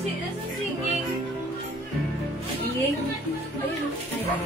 Singing. Singing? Ayun.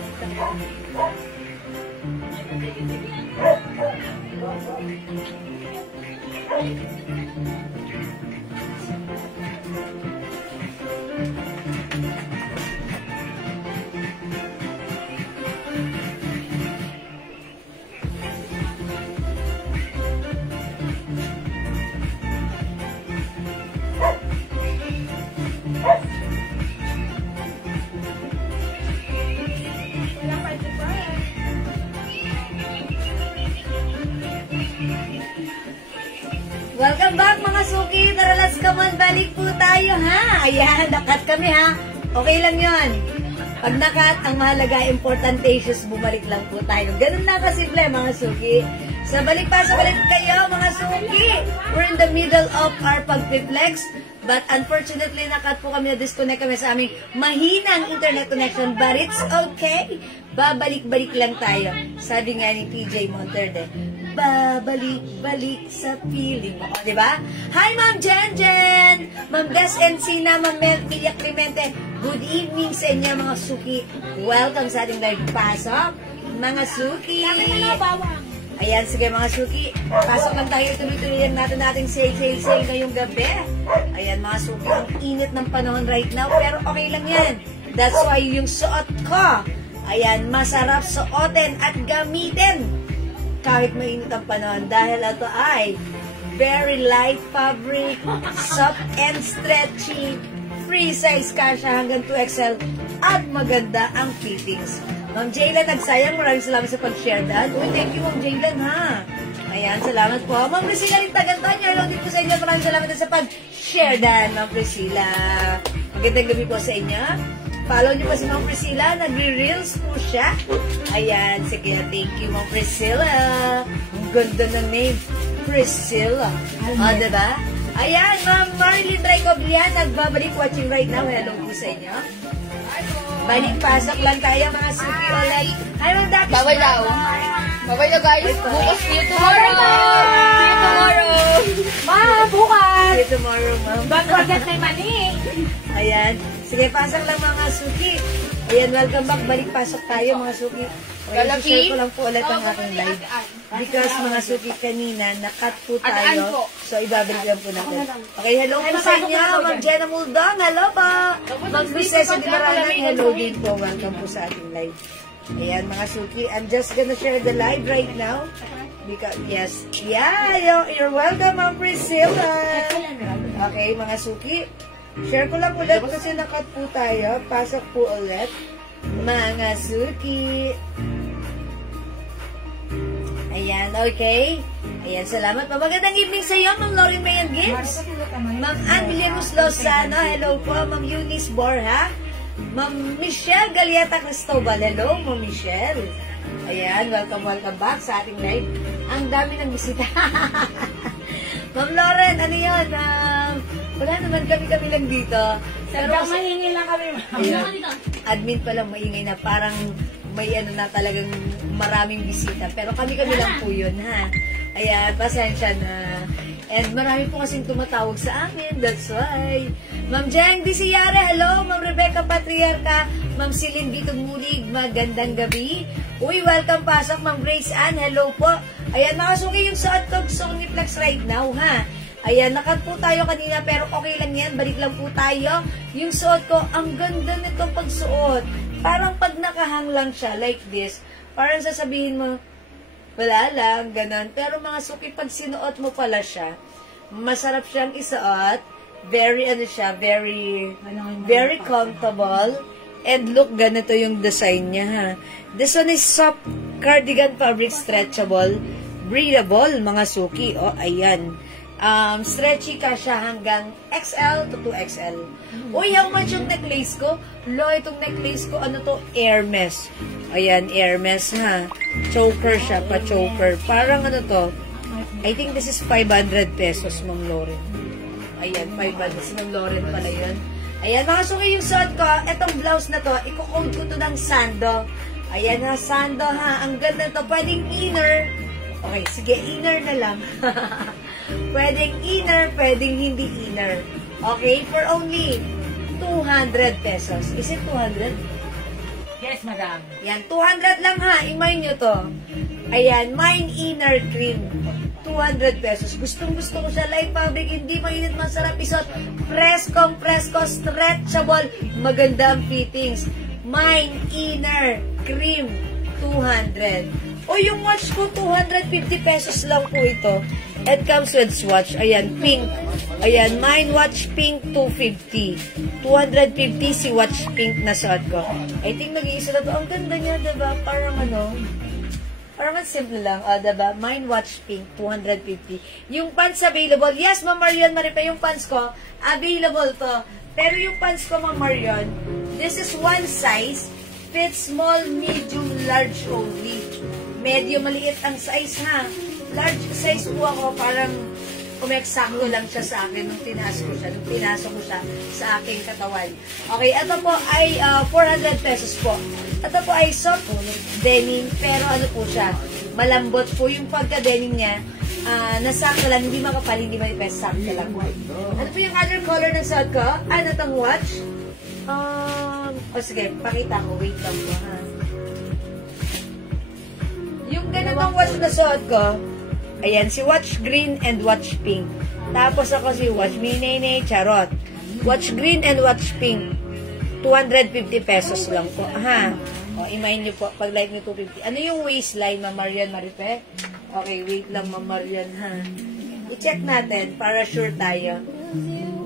Welcome back mga suki. Tara, let's come on. Balik po tayo, ha? Ayan, nakat kami, ha? Okay lang yon. Pag nakat, ang mahalaga, importante issues, bumalik lang po tayo. Ganun na kasimple, mga suki. Sa balik kayo, mga suki. We're in the middle of our pag-flex. But unfortunately, nakat po kami, na-disconnect kami sa aming mahinang internet connection. But it's okay. Babalik-balik lang tayo. Sabi nga ni PJ Monterde, babalik-balik sa feeling mo. O, diba? Hi, Ma'am Jen! Ma'am Bess Encina, Ma'am Melia Clemente. Good evening sa inyo, mga suki. Welcome sa ating live pasok, mga suki. Ayan, sige mga suki. Pasok lang tayo, tuloy-tuloy natin nating sale ngayong gabi. Ayan, mga suki, ang init ng panahon right now, pero okay lang yan. That's why yung suot ko, ayan, masarap suotin at gamitin kahit mainit ang panahon, dahil ito ay very light fabric, soft and stretchy, free size kasha hanggang 2XL, at maganda ang fittings. Ma'am Jaylan, nagsayang, maraming salamat sa pag-share dad. Uy, thank you Ma'am Jaylan, ha. Ayan, salamat po. Ma'am Priscilla rin Tagantonya, hello din po sa inyo, maraming salamat din sa pag-share dad, Ma'am Priscilla. Magandang gabi po sa inyo. Follow niyo pa si Ma'am Priscilla. Nagre-reels po siya. Ayan. Sige, thank you, Ma'am Priscilla. Ang ganda na name. Priscilla. O, diba? Ayan, Ma'am Marilyn Draycoblian. Nagbabalik watching right now. Hello po sa inyo. Balik pasok lang tayo, mga suki ulit. Hi, Ma'am Dakis. Bawal daw. Bawal daw, guys. Bukas. See you tomorrow. See you tomorrow. Bukas. See you tomorrow, Ma'am. Don't forget my money. Ayan. Sige, pasok lang mga suki. Ayan, welcome back. Balik pasok tayo mga suki. Okay, share ko lang po ulit ang aking live. Because mga suki kanina, nakat po tayo. So, ibabalik lang po natin. Okay, hello po sa inyo. Ma'am Jenna Muldong. Hello po. Ma'am Lucesa Di Maranan. Hello din po. Welcome po sa ating live. Ayan, mga suki. I'm just gonna share the live right now. Because, yes. Yeah, you're welcome, Ma'am Priscilla. Okay, mga suki. Share ko lang ulit kasi nakat po tayo. Pasok po ulit. Mga suki. Ayan, okay. Ayan, salamat po. Magandang evening sa iyo, Ma'am Lauren Mayan Gibbs. Ma'am Angelia Lozano. Hello po. Ma'am Eunice Borja. Ma'am Michelle Galieta Cristobal. Hello, Ma'am Michelle. Ayan, welcome back sa ating live. Ang dami ng bisita. Ma'am Lauren, ano yun? Wala naman kami lang dito. Pero maingay lang kami, ma'am. Admin pa lang maingay na parang may ano na talagang maraming bisita. Pero kami lang po yun, ha? Ayan, pasensya na. And marami po kasing tumatawag sa amin. That's why. Ma'am Jeng Disiyara, hello. Ma'am Rebecca Patriarca. Ma'am Celine Bitong Mulig, magandang gabi. Uy, welcome pasok. Ma'am Grace Ann, hello po. Ayan, nakasuki yung suot ko. Sony Flex right now, ha? Ayan, nakat po tayo kanina pero okay lang yan. Balik lang po tayo. Yung suot ko, ang ganda nito pagsuot. Parang pag nakahang lang siya, like this, parang sasabihin mo, wala lang, ganon. Pero mga suki, pag sinuot mo pala siya, masarap siyang isuot. Very, very comfortable. And look, ganito yung design niya, ha. This one is soft cardigan fabric, stretchable, breathable, mga suki. O, ayan. Stretchy ka siya hanggang XL to 2XL. Uy, how much yung necklace ko? Lo, itong necklace ko, ano to? Hermes. Ayan, Hermes, ha. Choker siya, pa-choker. Parang ano to? I think this is 500 pesos, Ma'am Lauren. Ayan, 500. Si Ma'am Lauren pala yun. Ayan, mga suki yung suot ko. Itong blouse na to, i-code ko to ng sando. Ayan ha, sando ha. Ang ganda to. Pwedeng inner. Okay, sige, inner na lang. Pwedeng inner, pwedeng hindi inner. Okay? For only 200 pesos. Is it 200? Yes, madam. Yan, 200 lang ha. I-mind nyo to. Ayan, mine inner cream. 200 pesos. Gustong-gusto ko siya. Light fabric, hindi mainit, masarap isot. Presko, stretchable. Maganda ang fittings. Mine inner cream. 200. O yung watch ko, 250 pesos lang po ito. It comes with swatch. Ayan, pink. Ayan, mine watch pink, 250. 250 si watch pink na suot ko. I think nag-iisa na to. Ang ganda niya, diba? Parang ano, parang simple lang. Diba? Mine watch pink, 250. Yung pants available. Yes, Ma'am Marion, Maripa, yung pants ko, available to. Pero yung pants ko, Ma'am Marion, this is one size. Fits small, medium, large only. Medyo maliit ang size, ha? Large size po ako, parang umeksakto lang siya sa akin nung tinaas ko siya, nung pinasok ko siya sa aking katawan. Okay, ito po ay 400 pesos po. Ito po ay soft denim, pero ano po siya, malambot po yung pagka-denim niya. Nasakto lang, hindi makapal, hindi manipes, sakto lang. Ano po yung other color ng suot ko? Ano itong watch? Sige, pakita ko. Wait lang po, ha? Yung ganitong watch na suot ko, ayan, si watch green and watch pink. Tapos ako si watch minene, charot. Watch green and watch pink. 250 pesos lang po, ha? O, i-mind nyo po, pag like nyo 250. Ano yung waistline, Ma'am Marian Maripe? Okay, wait lang, Ma'am Marian, ha? I-check natin, para sure tayo.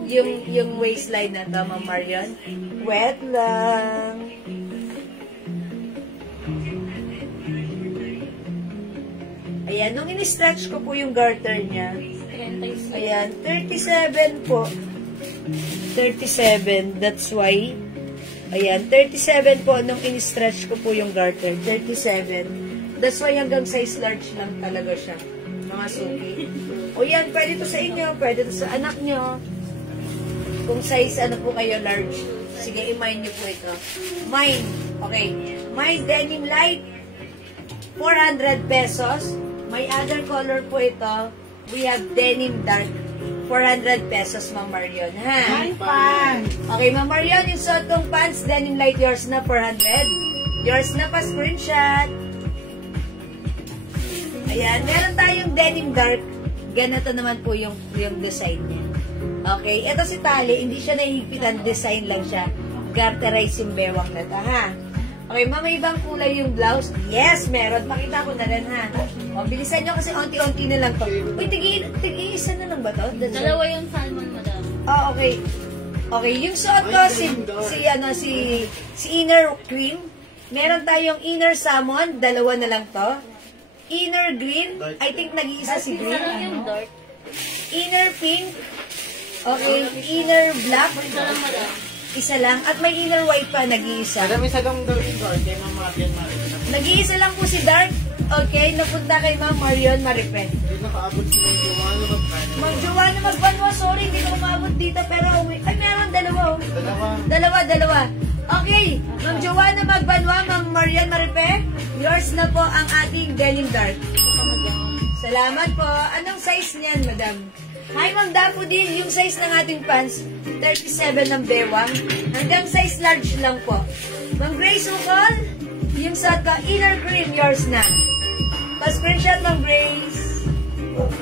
Yung waistline na to, Ma'am Marian. Wet lang. Ayan, nung in-stretch ko po yung garter niya. Ayan, 37 po. 37, that's why. Ayan, 37 po nung in-stretch ko po yung garter. 37. That's why hanggang size large lang talaga siya. Mga suki. O yan, pwede to sa inyo, pwede to sa anak nyo. Kung size ano po kayo, large. Sige, i-mind nyo po ito. Mine. Okay. Mine denim light. 400 pesos. May other color po ito. We have denim dark. 400 pesos, Ma'am Marion. Ha? Okay, Ma'am Marion, yung suot kong pants, denim light, yours na 400. Yours na pa, screenshot. Ayan, meron tayong denim dark. Ganito naman po yung design niya. Okay, ito si tali, hindi siya nahihigpitan, design lang siya. Garterize yung bewang na ito, ha? Okay, ma'am, may ibang kulay yung blouse? Yes, meron. Pakita ko na rin, ha? O, bilisan nyo kasi onti-onti na lang to. Uy, tigi-isa na lang ba to? Dalawa yung salmon, madam. Oh, okay. Okay, yung suot ko, si inner cream. Meron tayong inner salmon, dalawa na lang to. Inner green, I think nag-iisa si green. Isa lang yung dark. Inner pink. Okay, inner black. Isa lang, madam. Isa lang. At may inner white pa, nag-iisa. Madam, isa lang daw yung door. Kaya Ma'am Marian Maripe. Nag-iisa lang po si Dark. Okay, napunta kay Ma'am Marion Maripe. Hindi nakaabot si Ma'am Joanna magkano. Ma'am Joanna Magbanwa, sorry, hindi ko umabot dito, pero ay, meron dalawa. Dalawa. Okay, Ma'am Joanna Magbanwa, Ma'am Marion Maripe, yours na po ang ating denim dark. Salamat po. Anong size niyan, madam? Hi, Ma'am Daffodil, yung size ng ating pants, 37 ng bewang. Hanggang size large lang po. Ma'am Grace Ukol, yung suot ko, inner cream, yours na. Pa-screenshot, Ma'am Grace.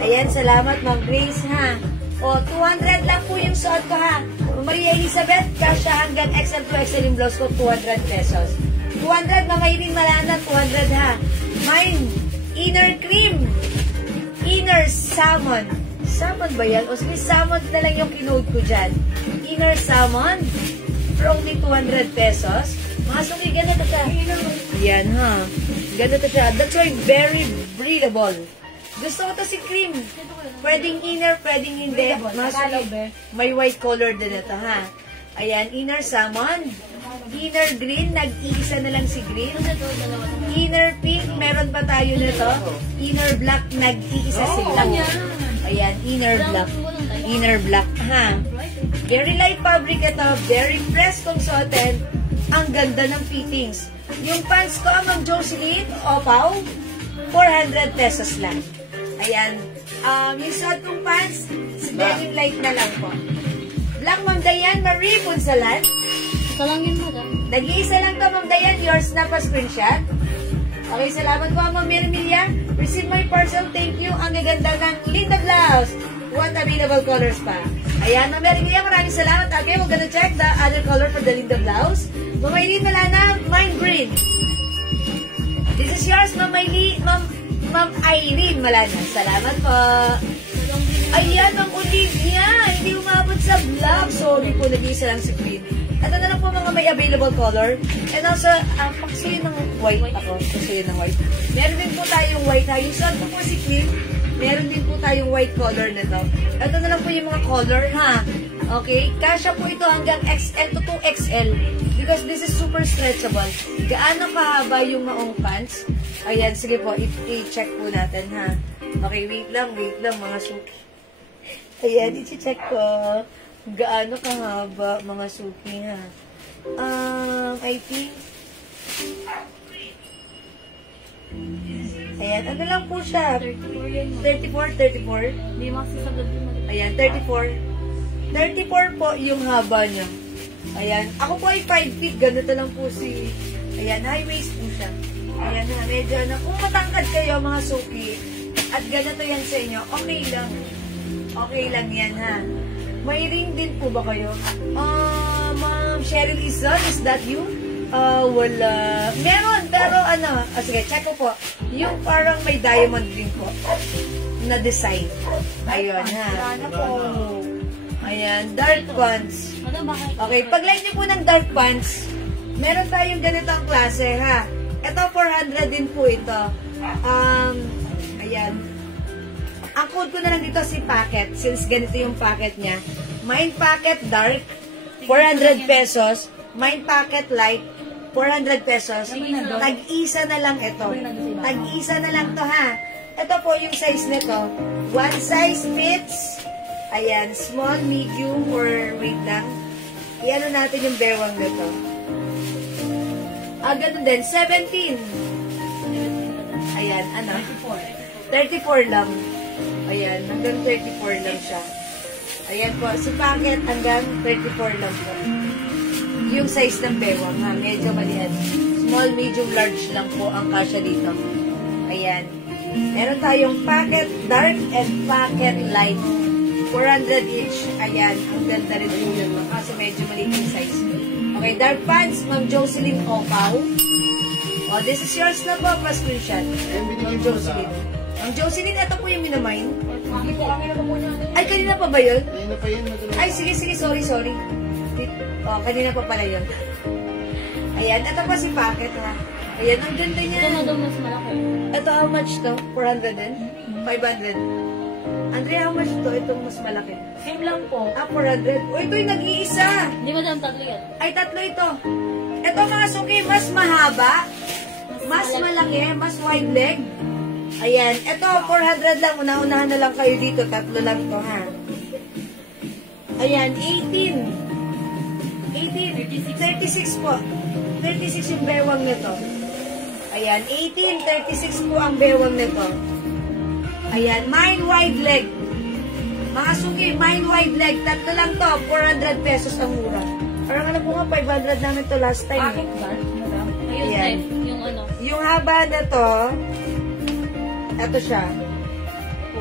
Ayan, salamat, Ma'am Grace, ha. O, 200 lang po yung suot ko, ha. Maria Elizabeth, kasha hanggang XL to XL yung blouse ko, 200 pesos. 200, Ma'am Irene Malana, 200, ha. Mine, inner cream, inner salmon. Salmon ba yan? O sige, salmon na lang yung kinode ko dyan. Inner salmon for only 200 pesos. Mga suki, ganito siya. Yan, ha. Ganito siya. That's why very breathable. Gusto ko to si cream. Pwedeng inner, pwedeng hindi. Mga suki, may white color din ito, ha. Ayan, inner salmon. Inner green, nag-iisa na lang si green. Inner pink, meron pa tayo nito. Inner black, nag-iisa sila. Ayan, inner black. Inner black, ha? Very light fabric ito. Very pressed kung suotin. Ang ganda ng fittings. Yung pants ko, Ma'am Jocelyn, opaw, 400 pesos lang. Ayan, Yung suot kong pants, si denim light na lang po. Black, Ma'am Dayan Marie Punsalan. Ito lang yun, madam. Nag-iisa lang to, Ma'am Dayan. Yours na pa screenshot. Okay, salamat po, Ma'am Mirmilia. Receive my parcel. Thank you. Ang gaganda ng Linda Blouse. What available colors pa? Ayan, Ma'am Mirmilia, maraming salamat. Okay, we're gonna check the other color for the Linda Blouse. Ma'am Aileen Malana, Mine Green. This is yours, Ma'am Aileen. Ma'am Irene Malana. Salamat po. Ayan, Ma'am Olivia. Hindi umabot sa vlog. Sorry po, nag-iisa lang si Queen. Ito na lang po mga may available color. And also, paksuyin ng white ako. Paksuyin ng white. Meron din po tayong white ha. Yung saan po si Queen, meron din po tayong white color na to. Ito na lang po yung mga color ha. Okay? Kasya po ito hanggang XL to 2XL. Because this is super stretchable. Gaano kahaba yung maong pants? Ayan, sige po. I-check po natin ha. Okay, wait lang mga suki. Ayan, i-check ko. Gaano kahaba mga suki ha. I think ayan, ano lang po siya? 34. Hindi makasasagad yun, madam. Ayan, 34. 34 po yung haba niya. Ayan, ako po ay 5 feet. Ganito lang po si... Ayan, high waist po siya. Ayan ha, medyo na. Kung matangkad kayo mga suki, at ganito yan sa inyo, okay lang. Okay lang yan ha. May ring din po ba kayo? Ma'am Cheryl Izon, is that you? Wala. Meron, pero ano, sige, check ko po. Yung parang may diamond ring po na design. Ayun ha. Ano po? Ayan, dark pants. Madam, bakit? Okay, pag-like niyo po ng dark pants, meron tayong ganitong klase ha. Ito, 400 din po ito. Ayan. Ang code ko na lang dito si Packet, since ganito yung packet niya. Mine Packet Dark, 400 pesos. Mine Packet Light, 400 pesos. Tag-isa na lang ito. Tag-isa na lang to ha. Ito po yung size nito. One size fits. Ayan, small, medium, or wait lang. I-ano natin yung bewang nito. Ganun din, 17. Ayan, ano? 34 lang. Ayan, hanggang 34 lang siya. Ayan po, si Packet hanggang 34 lang po. Yung size ng bewang ha, medyo maliit. Small, medium, large lang po ang kasya dito. Ayan. Meron tayong Packet Dark and Packet Light. 400 each. Ayan, ang ganda rin po yun. Kasi medyo maliit yung size. Okay, dark pants, Ma'am Jocelyn Opaw. Oh, this is yours na po, pa-screenshot. Ma'am Jocelyn. Ang Jocelyn, ito po yung minamine. Ay, kanina pa ba yun? Kanina pa yun. Ay, sige, sorry. Oh, kanina pa pala yun. Ayan, ito pa si Packet ha. Ayan, ang ganda niya. Ito, madam, mas malaki. Ito, how much to? 400 din? 500? Andrea, how much to? Itong mas malaki. Same lang po. 400. O, ito yung nag-iisa. Hindi, madam, tatlo yan. Ay, tatlo ito. Ito mga suki, mas mahaba, mas malaki, mas wide leg. Ayan, ito 400 lang. Una-unahan na lang kayo dito. Tatlo lang ito ha. Ayan, 18. 36 po. 36 yung bewang nito. Ayan, 18. 36 po ang bewang nito. Ayan, mine wide leg. Mga suki, mine wide leg. Tatlo lang to. 400 pesos ang mura. Parang ano po nga, 500 namin to last time. Bakit ba, madam? Ayun, Ayan. yung ano. Yung haba na to, ito siya.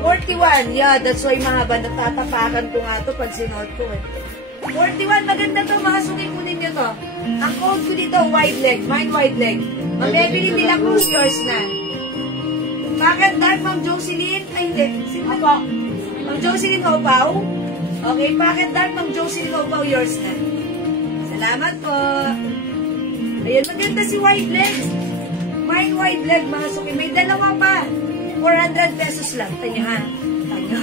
41. Yeah, that's why mahaba. Natatapakan ko nga to pag sinuot ko eh. 41. Maganda to. Mga suki, kunin nyo to. Ang code ko dito, wide leg. Mine wide leg. Mabibili nila Cruz, yours na. Bakit dark, Ma'am Jocelyn? Ay, hindi. Sino po? Ma'am Jocelyn Opaw? Okay, bakit dark, Ma'am Jocelyn Opaw, yours na. Salamat po. Ayan, maganda si wide leg. Mine wide leg, mga suki. May dalawa pa. 400 pesos lang. Tanyo ha. Tanyo.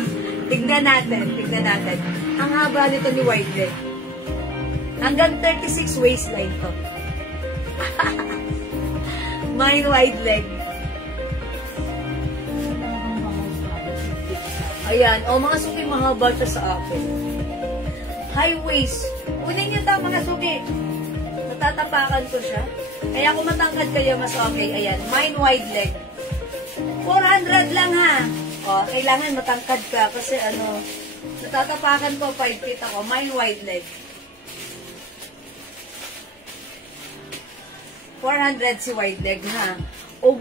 Tignan natin. Ang haba nito ni wide leg. Hanggang 36 waistline to. Mine wide leg. Ayan. O, mga suki, mahaba siya sa akin. High waist. Kunin nyo ito, mga suki. Natatapakan ko siya. Kaya kung matangkad kayo, mas okay. Ayan. Mine wide leg. 400 lang ha. O, kailangan matangkad ka kasi natatapakan ko 5 feet ako. Mine wide leg. 400 si wide leg, ha? O,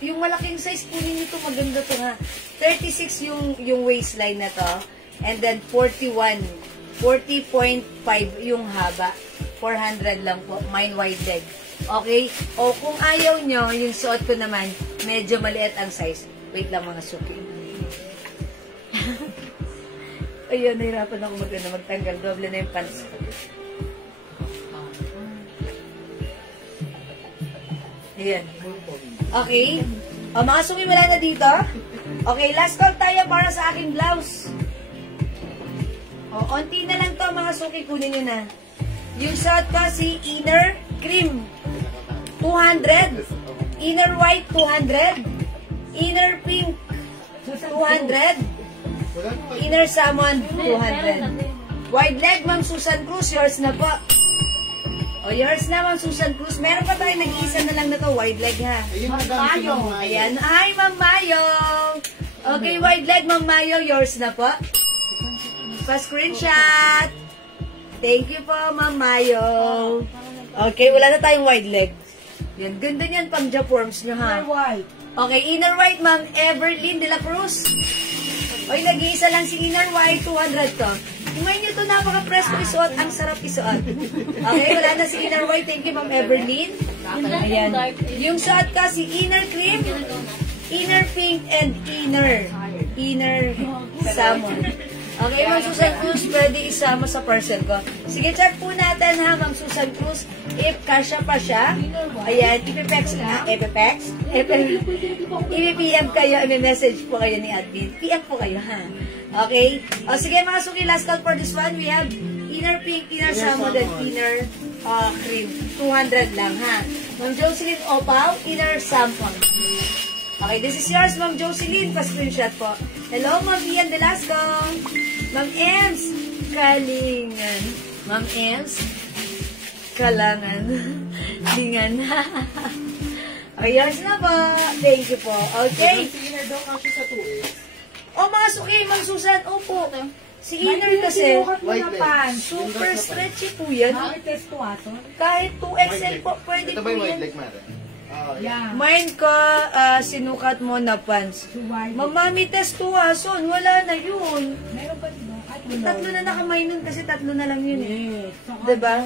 yung malaking size po ninyo ito, maganda to, ha? 36 yung waistline na to. And then 40.5 yung haba. 400 lang po. Mine wide leg. Okay? O, kung ayaw nyo, yung suot ko naman, medyo maliit ang size. Wait lang mga suki. Ayun, nahirapan ako magtanggal. Doble na yung pants ko. Ayan. Okay. O, mga suki, wala na dito. Okay, last call tayo para sa aking blouse. O, onti na lang to mga suki. Kunin nyo na. Yung suot ko, si inner cream. 200. Inner white, 200. Inner pink, 200. Inner salmon, 200. Wide leg, Ma'am Susan Cruz. Yours na po. O, yours na, Ma'am Susan Cruz. Meron pa tayo, nag-iisa na lang na to. Wide leg, ha? Mayo. Ayan. Hi, Ma'am Mayo. Okay, wide leg, Ma'am Mayo. Yours na po. Pa-screenshot. Thank you po, Ma'am Mayo. Okay, wala na tayong wide leg. Yan, ganda niyan, pang Jaforms nyo, ha? Inner white. Okay, inner white, Ma'am Everlyn de la Cruz. Okay, nag-iisa lang si inner white, 200 to. Kumain nyo to, napaka-presko isuot. Ang sarap isuot. Okay, wala na si inner white. Thank you, Ma'am Everlyn. Ayan. Yung suot ka, si inner cream, inner pink, and inner salmon. Okay, Ma'am Susan Cruz, pwede isama sa parcel ko. Sige, check po natin, ha, Ma'am Susan Cruz. If kasya pa siya, ayan, ipipex na, ipipex, i-PM kayo, i-message po kayo ni admin. PM po kayo, ha? Okay? O, sige, mga suki, last call for this one. We have inner pink, inner salmon, and inner cream. 200 lang, ha? Ma'am Jocelyn Opaw, inner salmon. Okay, this is yours, Ma'am Jocelyn. Pa-screenshot po. Hello, Ma'am Ian Velasco. Ma'am Ems, Kalingan. Ma'am Ems, Kalangan. Lingan. Okay, yours na po. Thank you po. Okay. O, mga suki, Ma'am Susan, opo. Si inner kasi, super stretchy po yan. Kahit 2XL po, pwede Ito po ba yung yan. wide leg, Mare? Mine ko, sinukat mo na pants. Mamami test to son, wala na yun. Tatlo na nakamay nun kasi tatlo na lang yun eh. Diba?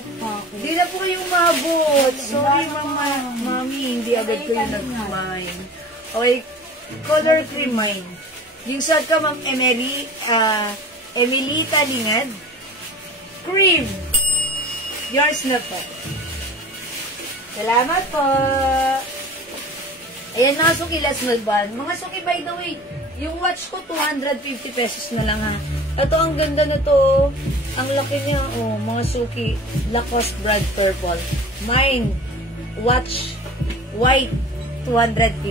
Di na po kayong mabot. Sorry mami, hindi agad ko yung nag-mine. Okay, color cream mine. Yung suot ka, Ma'am Emilita Lingad. Cream. Yours na po. Salamat po. Ayan mga suki, last na ba? Mga suki, by the way, yung watch ko, 250 pesos na lang, ha. Ito, ang ganda na to. Ang laki niya. Oh, mga suki. Lacoste Brad Purple. Mine, watch, white, 250.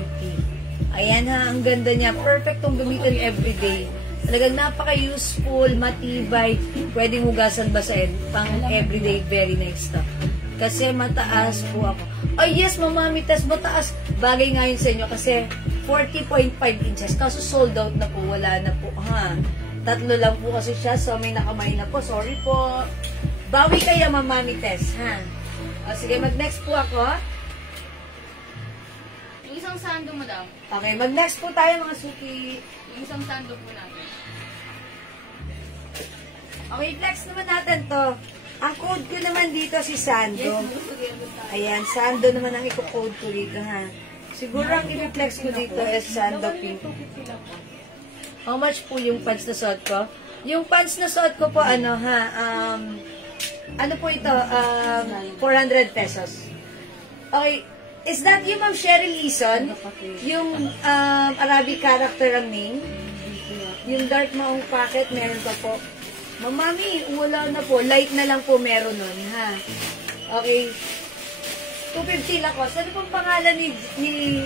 Ayan, ha. Ang ganda niya. Perfect tong gamitin everyday. Talagang napaka-useful, matibay. Pwedeng hugasan basahin. Pang everyday, very nice stuff. Kasi mataas po ako. Oh yes, Mamami Tess, mataas. Bagay nga yun sa inyo kasi 40.5 inches. Kaso sold out na po, wala na po. Ha? Tatlo lang po kasi siya, so may nakamay na po. Sorry po. Bawi kayo, Mamami Tess, ha? O, sige, mag-next po ako. Yung isang sando, madam. Okay, mag-next po tayo, mga suki. Yung isang sando po natin. Okay, flex naman natin to. Ang code ko naman dito si Sando. Ayan, Sando naman ang i-code ko dito, ha. Siguro ang i-flex ko dito is Sando Pink. How much po yung pants na suot ko? Yung pants na suot ko po, ano po ito? 400 pesos. Okay. Is that yung Ma'am Cheryl Eason? Yung Arabic character ang name? Yung dark maong packet, meron pa po. Mamami, wala na po. Light na lang po meron nun, ha? Okay. 250 lang ko. Saan pong pangalan ni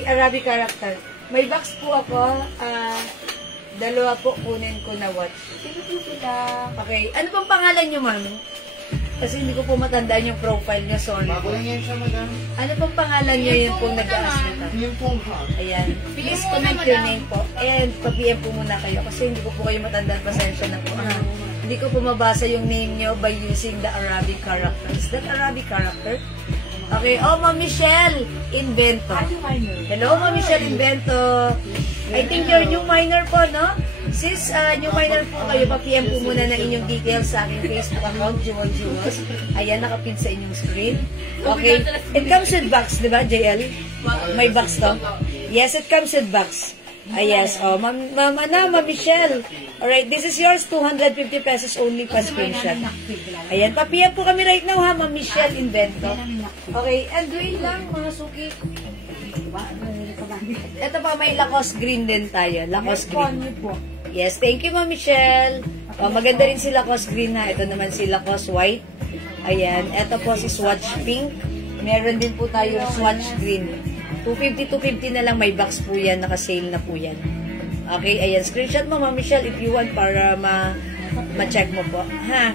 Arabic character? May box po ako. Dalawa po kunin ko na watch. Okay. Ano pong pangalan nyo, mami? Kasi hindi ko po matandaan yung profile niya, sorry. Bago lang yan siya, madam. Ano pong pangalan niya yun pong nag-aas nito? Yung phone ha. Ayan. Please comment your name po. And pa-PM po muna kayo kasi hindi ko po kayo matandaan. Pasensya na po. Ha? Hindi ko po mabasa yung name niyo by using the Arabic character. Is that Arabic character? Okay. Oh, Ma'am Michelle Invento. Hello, Ma'am Michelle Invento. I think you're new minor po, no? Sis, new minor po kayo, pa-PM po muna ng inyong details sa aking Facebook account, Jewel Jewels. Ayan, nakapin sa inyong screen. Okay. It comes with box, di ba, JL? May box to? Yes, it comes with box. Yes. Oh, Ma'am Michelle. Alright, this is yours, 250 pesos only pa screenshot. Ayan, pa-PM po kami right now, ha, Ma'am Michelle Invento. Okay, and wait lang, mga suki. Ito pa, may Lacoste green din tayo. Lacoste green. Yes, thank you, Ma'am Michelle. Oh, maganda rin si Lacoste green, ha. Ito naman si Lacoste white. Ayan. Ito po si Swatch pink. Meron din po tayo Swatch green. 250 na lang. May box po yan. Naka-sale na po yan. Okay, ayan. Screenshot mo, Ma'am Michelle, if you want para ma-check mo po. Ha?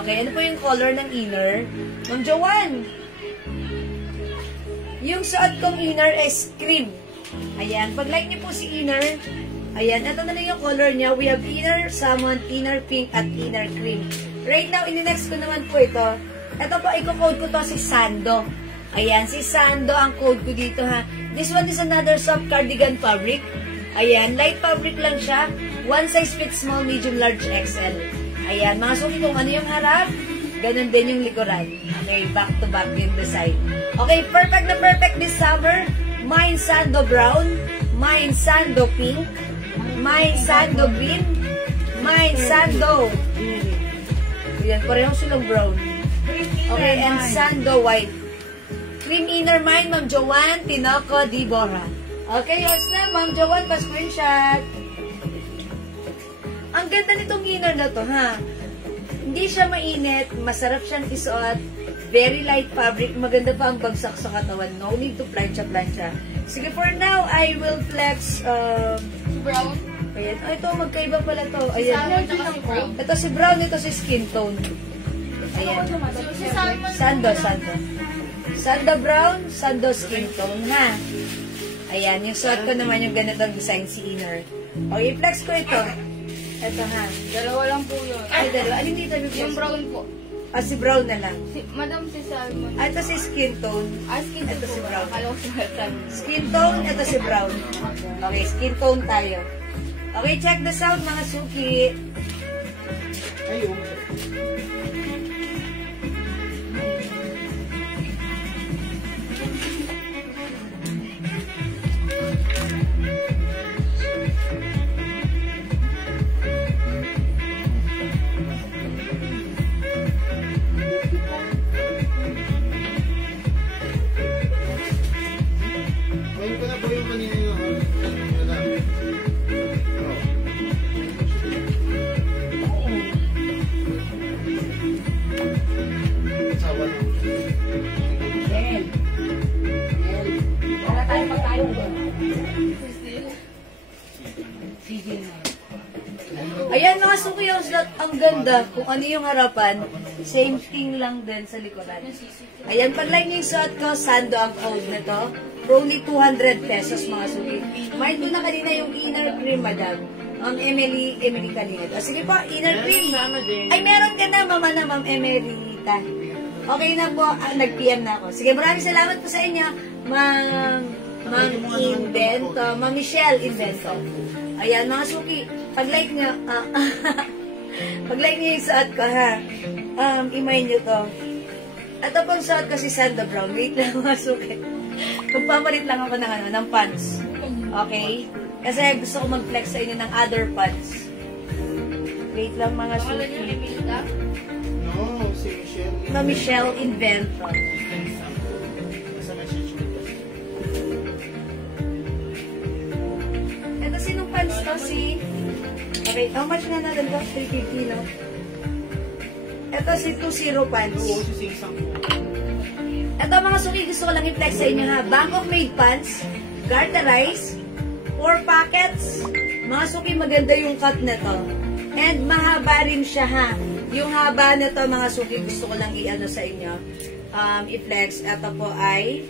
Okay, ano po yung color ng inner? Ma'am Joanne, yung suot kong inner is cream. Ayan. Pag-like niyo po si inner, ayan. Ito na lang yung color niya. We have inner salmon, inner pink, at inner cream. Right now, in-next ko naman po ito. Ito po, i-code ko to si Sando. Ayan. Si Sando ang code ko dito, ha. This one is another soft cardigan fabric. Ayan. Light fabric lang siya. One size fits small, medium, large, XL. Ayan. Mga suki kung ano yung harap, ganun din yung likuran. Okay, back to back yung design. Okay, perfect na perfect this summer. Mine Sando Brown, mine Sando Pink, mine Sando Green, mine Sando. Yan, pareho silang brown. Okay, and Sando White. Cream inner mine, Ma'am Joanne Tinoco Dibora. Okay, yours na, Ma'am Joanne, pa-screenshot. Ang ganda nitong inner na to, ha? Hindi siya mainit, masarap siyang isuot, very light fabric, maganda pa ang bagsak sa katawan, no need to plancha. Sige, for now, I will flex, Brown. ayan, ito, magkaiba pala to, ayan, ito si brown, ito si skin tone, ayan, Sando brown, Sando skin tone, ha, ayan, yung suot ko naman yung ganitong design si inner, okay, flex ko ito. Ito, ha. Dalawa lang po yun. Ay, dalawa. Alin dito? Yung brown po. Ah, si brown na lang. Madam, si Salmon. Ah, ito si skin tone. Skin tone Ito si po. brown. Akala ko si Salmon. Skin tone, ito si brown. Okay, skin tone tayo. Okay, check the sound, mga suki. Ayun. Ngayon ko na po yung kanina yung madam. Sawa na. Wala tayong pagkain doon. Ayan, mga suki, ang ganda. Kung ano yung harapan, same thing lang din sa likuran. Ayan, pag-like niyo yung suot ko, Sando ang code nito. For only 200 pesos, mga suki. Mind ko na kanina yung inner cream, madam. Emily Kalinit. Sige po, inner cream. Ay, meron ka na, Ma'am Emerita. Okay na po, nag-PM na ako. Sige, maraming salamat po sa inyo, Ma'am Invento, Ma'am Michelle Invento. Ayan, mga suki, pag-like nyo, pag-like nyo yung suot ko, ha? Imay nyo to. Ito pong suot ko si Sando Brown. Wait lang, mga suki. Magpamalit lang ako ng pants. Okay? Kasi gusto ko mag-flex sa inyo ng other pants. Wait lang, mga Pangalan niyo, suki. Emilda? No, si Michelle. Ma'am Michelle Invento. Sa message ko. Ito, sinong pants to? Okay, how much na natin to? 350, no? Ito si 20 pants. Oo, si Singsang po. Ito, mga suki, gusto ko lang i-flex sa inyo, ha? Bangkok made pants, garterized, 4 pockets. Mga suki, maganda yung cut na to. And mahaba rin siya ha. Yung haba na to mga suki, gusto ko lang i-ano sa inyo. I-flex. Ito po ay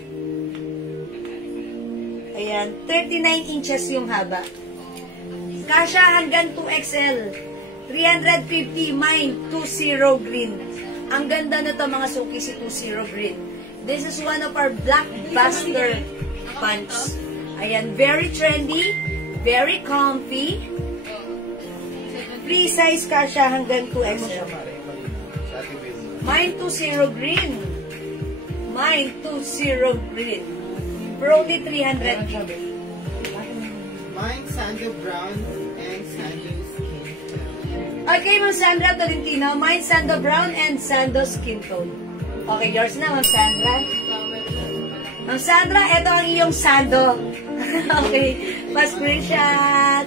ayan, 39 inches yung haba. Kasha hanggang 2XL. 350, mine, 20 green. Ang ganda na to mga suki, si 20 green. This is one of our blockbuster pants. Ayan, very trendy, very comfy. Free size kasha hanggang 2XL. Mine 20 green. Mine 20 green. For only 300. Mine, Sando Brown, and Sando Skin. Okay, Ma'am Sandra Tolentino. Mine, Sando Brown and Sando Skin Tone. Okay, yours na, Ma'am Sandra. Ma'am Sandra, ito ang iyong Sando. Okay, pa-screenshot.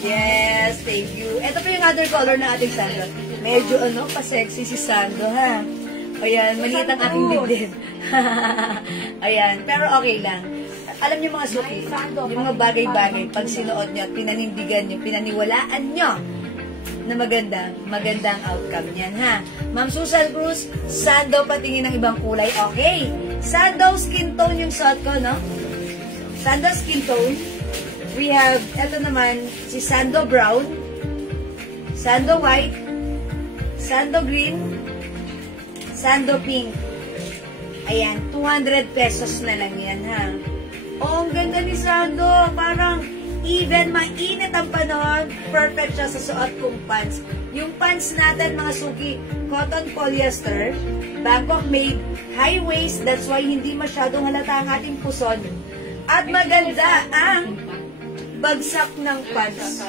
Yes, thank you. Ito po yung other color na ating Sando. Medyo pa-sexy si Sando, ha? Ayan, maliit ang aking dibdib. Ayan, pero okay lang. Alam niyo mga suki, yung mga bagay-bagay, pag sinuot nyo at pinanindigan nyo, pinaniwalaan nyo na maganda ang outcome niyan, ha? Ma'am Susan Cruz, Sando patingin ng ibang kulay. Okay, Sando skin tone yung suot ko, no? Sando skin tone. We have, eto naman, si Sando Brown, Sando White, Sando Green, Sando Pink. Ayan, 200 pesos na lang yan, ha? Oh, ang ganda ni Sando. Parang even mainit ang panahon, perfect siya sa suot kong pants. Yung pants natin, mga suki, cotton polyester, Bangkok made, high waist, that's why hindi masyadong halata ang ating puson. At maganda ang bagsak ng pants.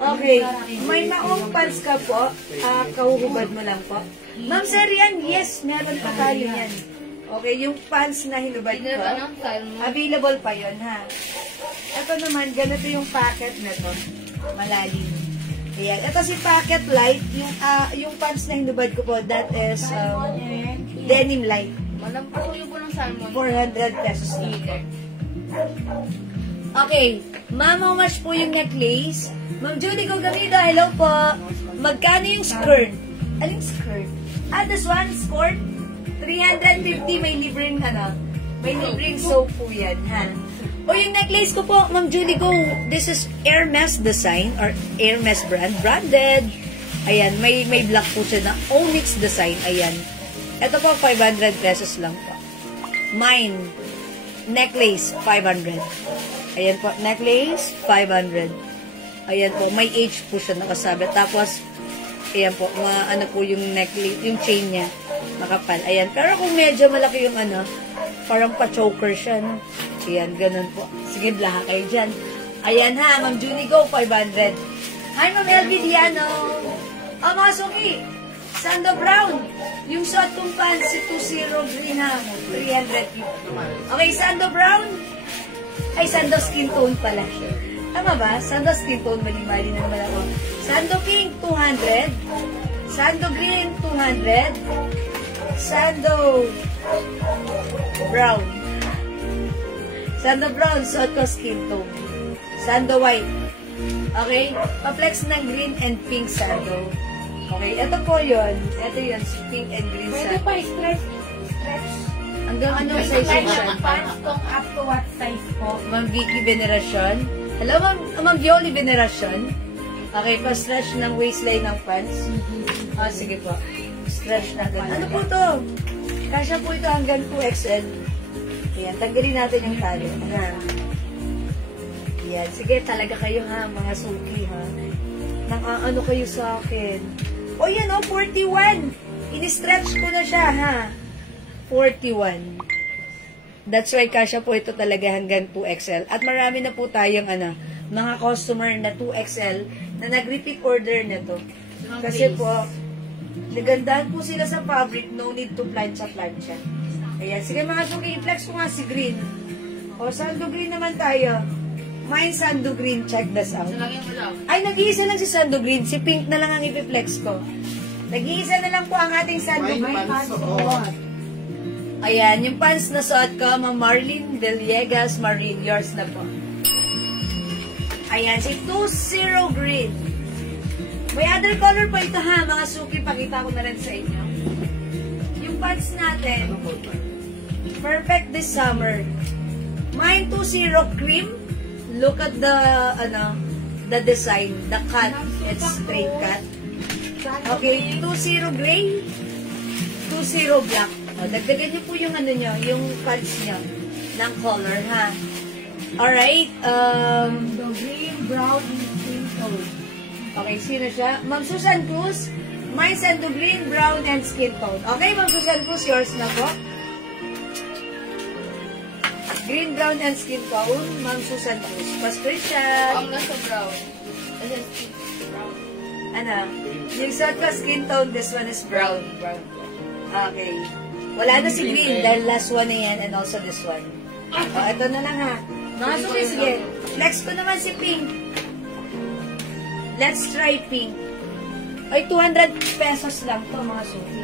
Okay, may maong pants ka po, kahuhubad mo lang po. Ma'am Serian, yes, meron pa tayo yan. Okay, yung pants na hinubad ko, available pa yon, ha? Ito naman, ganito yung packet na to. Malalim. Ayan. Ito si Packet Light. Yung pants na hinubad ko po, that is denim light. Malampasuyo po ng salmon. 400 pesos lang. Okay. Ma'am, how much po yung necklace? Ma'am Judy Gogamido, hello po. Magkano yung skirt? Aling skirt? This one, skirt. 350, may libreng, may libreng soap po yan, ha? O yung necklace ko po, Ma'am Julie Go, this is Hermes design, or Hermes brand, branded. Ayan, may black po siya na Onyx design, ayan. Ito po, 500 pesos lang po. Mine, necklace, 500. Ayan po, necklace, 500. Ayan po, may H po siya nakasabi. Tapos, ayan po, ano po yung necklace, yung chain niya. Makapal. Ayan. Pero kung medyo malaki yung parang pa-choker siya, no? Ayan, ganun po. Sige, blaha kayo dyan. Ayan ha, Ma'am Julie Go, 500. Hi, Ma'am LV Diano. Mga suki, Sando Brown. Yung suot kong pants, si 20 green ha, 350. Okay, Sando Brown. Ay, Sando skin tone pala. Tama ba? Sando skin tone, mali-mali na naman ako. Sando Pink, 200. Sando Green, 200. Sando Brown. Sando Brown, suot ko skin tone. Sando White. Okay? Pa-flex ng green and pink sando. Okay, ito po yun. Ito yun, pink and green sando. Pwede pa stretch. Hanggang anong size yun siya? Pants kung up to what size po? Ma'am Vicky Veneracion. Hello, Ma'am Violi Veneracion. Okay, pa-stretch ng waistline ng pants. Sige po. Stretch na ganun. Ano po to? Kasya po ito hanggang 2XL. Ayan, tanggalin natin yung tali. Ayan. Ayan, sige, talaga kayo ha, mga suki ha. Nang kayo sa akin. O yan o, 41. Ini-stretch ko na siya ha. 41. That's why kasya po ito talaga hanggang 2XL. At marami na po tayong mga customer na 2XL na nag-repeat order na to. Kasi po, nagandahan po sila sa fabric, no need to plancha-plancha. Ayan, sige mga suki, i-flex ko nga si green. O, Sando Green naman tayo. Mine Sando Green, check this out. Ay, nag-iisa lang si Sando Green, si pink na lang ang i-flex ko. Nag-iisa na lang po ang ating Sando Green. Ayan, yung pants na suot ko, Ma'am Marlene Villegas Marine, yours na po. Ayan, si 20 Green. May other color pa ito ha, mga suki. Pakita ko na rin sa inyo. Yung pants natin, perfect this summer. Mine 2-0 cream. Look at the, the design, the cut. It's straight cut. Okay, 2-0 gray, 2-0 black. O, dagdagan niyo po yung nyo, yung pants niyo ng color, ha? Alright, The green, brown, and skin tone. okay, sino siya? Ma'am Susan Cruz, mine sando green, brown, and skin tone. Okay, Ma'am Susan Cruz, yours na po. Green, brown, and skin tone, Ma'am Susan Cruz. Pa-screenshot. Ang nasa brown. Ayan, brown. Ano? Yung suot ko, skin tone, this one is brown. Brown. Okay. Wala na si green, dahil last one na yan, and also this one. Ito na lang ha. Mga suki, sige. Next ko naman si pink. Let's try pink. Ay, 200 pesos lang to mga suki.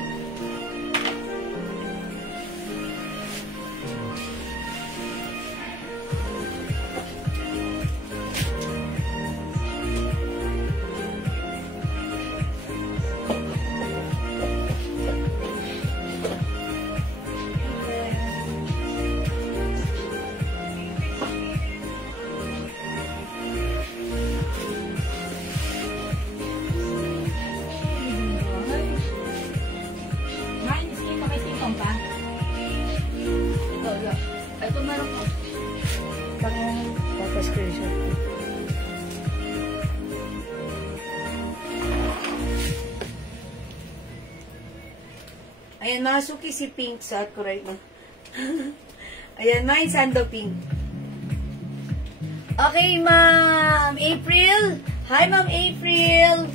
Mine, skin tone, may skin tone pa? Ito, wala. Ito meron ko. Tapos screenshot. Ayan, mga suki, si pink. Suot ko right now. Ayan, mine sando pink. Okay, Ma'am April. Hi, Ma'am April.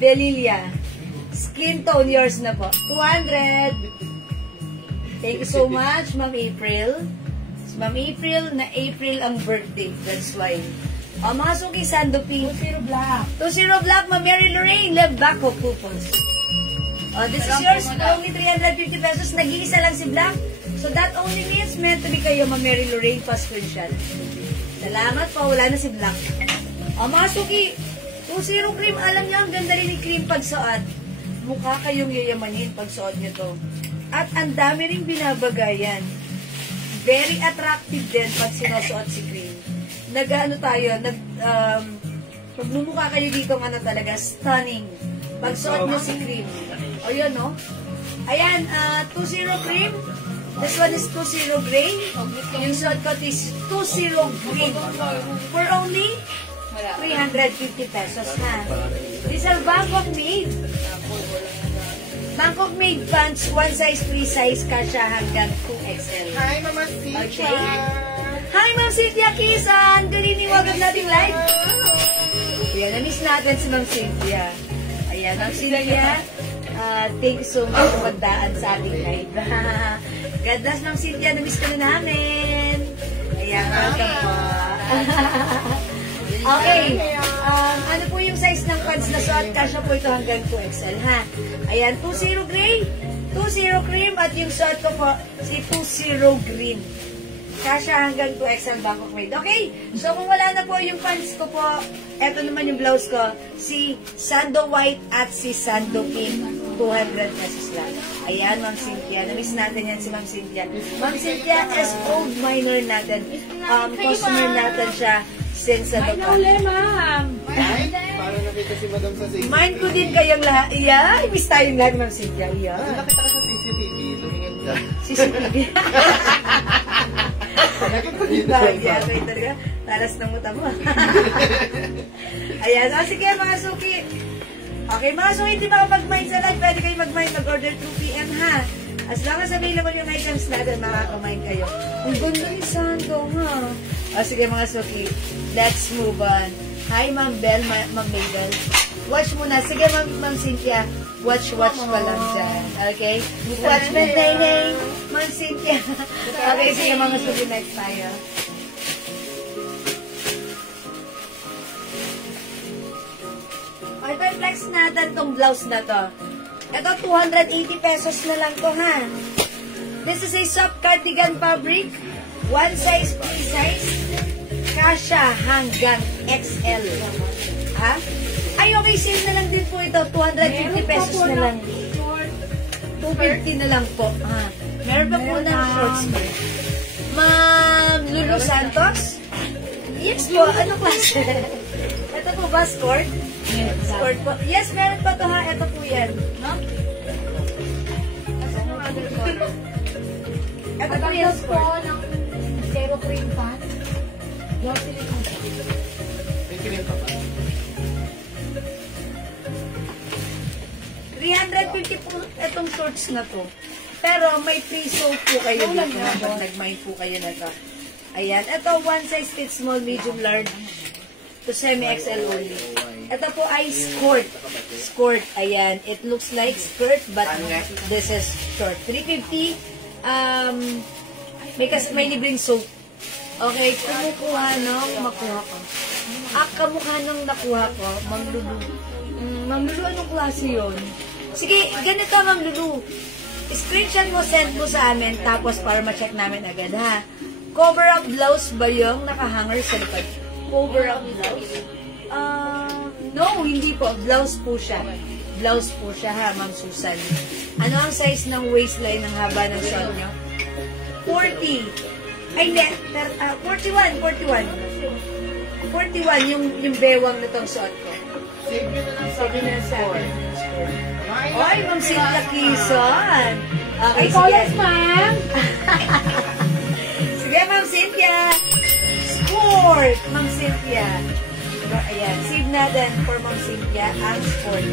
Belilia. Skin tone, yours na po. 200. Thank you so much, Ma'am April. Ma'am April, na April ang birthday. That's why. Mga suki, sando pink. 2-0 black. 2-0 black, Ma'am Mary Lorraine. Love back of coupons. This is yours for only 350 pesos. Nag-iisa lang si Black. So that only means meant to be kayo, Ma'am Mary Lorraine, pa-screenshot. Salamat po, wala na si Black. Mga suki, 2-0 cream, alam niyo, ang ganda rin ni cream pagsuot. Mukha kayong yayamanin pagsuot niyo to. At ang dami rin binabagayan. Very attractive din pag sinusuot si cream. Nag-ano tayo, magmumukha kayo dito ng talaga, stunning. Pagsuot niyo si cream. O yun, no? Ayan, 2-0 cream. This one is 2-0 gray. Yung suot ko is 2-0 green. For only 350 pesos, ha? These are Bangkok made. Bangkok made pants, one size, free size, kasha hanggang 2XL. Hi, Mama Sita. Okay. Hi, Ma'am Cynthia Kisan. Good evening, welcome nating live. Ayan, na-miss natin si Ma'am Cynthia. Ayan, Ma'am Cynthia. Thank you so much for magdaan sa ating live. God bless, Ma'am Cynthia. Na-miss ka na namin. Ayan, welcome po. Okay. Ano po yung size ng pants na suot? Kasha po ito hanggang 2XL, ha? Ayan, 2-0 gray, 2-0 cream, at yung suot ko po, si 2-0 green. Kasha hanggang 2XL Bangkok made. Okay? So, kung wala na po yung pants ko po, eto naman yung blouse ko, si Sando White at si Sando Pink. 200 pesos lang. Ayan, Ma'am Cynthia. Na-miss natin yan si Ma'am Cynthia. Ma'am Cynthia is old minor natin. Customer natin siya since sa Ay, Dukan. nauli, ma'am. Ay, parang nakita si Madam sa CCTV. Mind ko din kayong lahat. Yeah, miss tayong lahat, Ma'am Cynthia. Yeah. Nakita ka sa CCTV. Lumingin ka. CCTV. Nakita dito. Yeah, kayo talaga. Talas ng muta mo. Ayan. O, sige, mga suki. Okay, mga suki, hindi makapag-mind sa live. Pwede kayo mag-mind, mag-order 2 p.m. ha. As long as available yung items natin, makakamind kayo. Ang ganda ni Sando, ha? O, sige, mga suki. Let's move on. Hi, Ma'am Bell, Ma'am Mabel. Watch muna. Sige, Ma'am Cynthia. Watch ka lang dyan. Okay? Watch me, hey, Ma'am Cynthia. Okay, sige, mga suki, next tayo. Okay, flex natin tong blouse na to. Ito, 280 pesos na lang to, ha? This is a soft cardigan fabric. One size, free size. Kasha hanggang XL. Ha? Ay, Ay, okay, sale na lang din po ito. 250 pesos na lang. 250 na lang po. Meron pa po ng shorts. Ma'am Lulu Santos? Yes po. Ano klase? Ito po ba, skirt? Skirt po. Yes, meron pa ito ha. Ito po yan. No? Ito po yung skirt. Zero cream pants. Jocelyn po. May cream pa ba? 350 po itong shorts na to. Pero may free soap po kayo dito kapag nag-mind po kayo na to. Ayan. Ito, one size fits small, medium, large to semi-XL only. Ito po ay skirt. Skirt. Ayan. It looks like skirt but this is short. 350. May libreng soap. Okay. Kumukuha nung makuha ko. Kamukha nung nakuha ko. Ma'am Lulu. Ma'am Lulu, anong klase yun? Sige, ganito Ma'am Lulu. Screenshot mo, send mo sa amin, tapos para ma-check namin agad, ha? Cover-up blouse ba yung nakahanger sa likod? Cover-up blouse? No, hindi po. Blouse po siya. Blouse po siya, ha, Ma'am Susan. Ano ang size ng waistline ng haba ng suot nyo? 40. Ay, hindi. 41. 41 yung bewang na itong suot ko. Save nyo na lang sa Sabi akin. na sa akin. Oy, Ma'am Cynthia Quezon. Okay, Ikaw sige. yes, ma'am. Sige, Ma'am Cynthia. Sport, Ma'am Cynthia. Ayan, save natin for Ma'am Cynthia ang sport.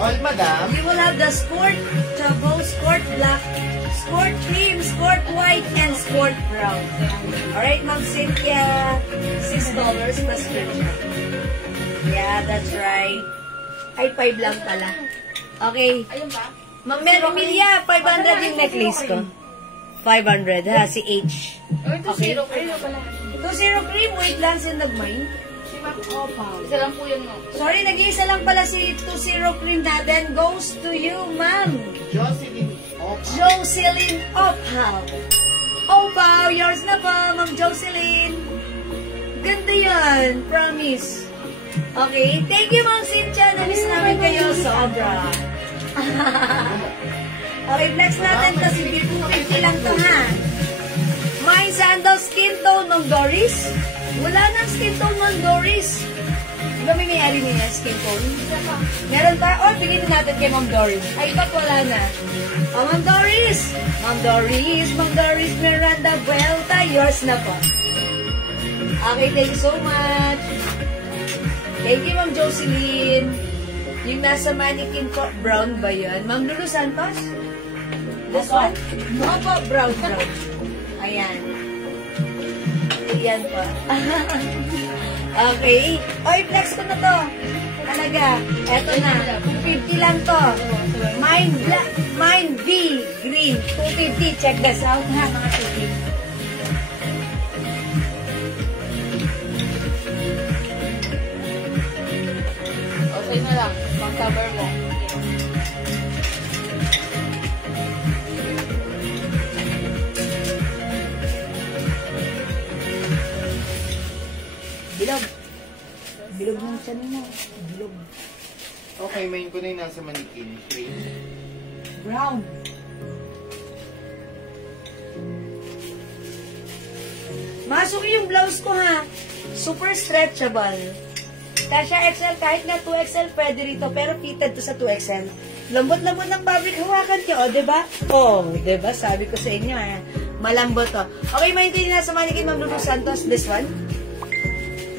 All, madam. You will have the sport chabo, sport black, sport cream, sport white, and sport brown. Alright, Ma'am Cynthia. $6 plus free. Yeah, that's right. Ay, 5 lang pala. Okay. Ma'am Emilia, 500 yung necklace ko. 500, ha? Si H. Ito zero cream. Ito zero cream. Wait lang, sino nag-mine? Isa lang po yun, no? Sorry, nag-iisa lang pala si 2-0 cream natin. Goes to you, ma'am. Jocelyn Opa. Jocelyn Ophal. Ophal, yours na po, Ma'am Jocelyn. Ganda yan. Promise. Okay, thank you, Ma'am Cynthia. Namiss namin kayo. Sobra. Okay, flex natin. Kasi 250 lang to, ha? My sandal skin tone, Ma'am Doris. Wala nang skin tone, Ma'am Doris. Diba may may-ari niya skin tone? Meron pa? Oh, bigyan natin kay Ma'am Doris. Ay, ba't wala na? Oh, Ma'am Doris. Ma'am Doris, Miranda Vuelta. Yours na po. Okay, thank you so much. Thank you, Ma'am Jocelyn. Yung nasa mannequin ko, brown ba yun? Ma'am Lulu Santos? This one? Opo, brown. Ayan. Ayan po. Okay. Oy, flex ko na to. Talaga. Eto na. 250 lang to. Mine V. Green. 250. Check this out, ha, mga suki. Okay na lang. Pang-cover mo. Bilog. Bilog ng tiyan mo. Bilog. Okay, main ko na yung nasa manikin. Cream. Brown. Masok yung blouse ko, ha. Super stretchable. Kasha XL, kahit na 2XL, pwede rito. Pero fitted to sa 2XL. Lambot-lambot ng fabric. Hawakan ko, diba? Diba? Sabi ko sa inyo, ha. Malambot to. Okay, maintain na sa mannequin, Ma'am Lulu Santos. This one.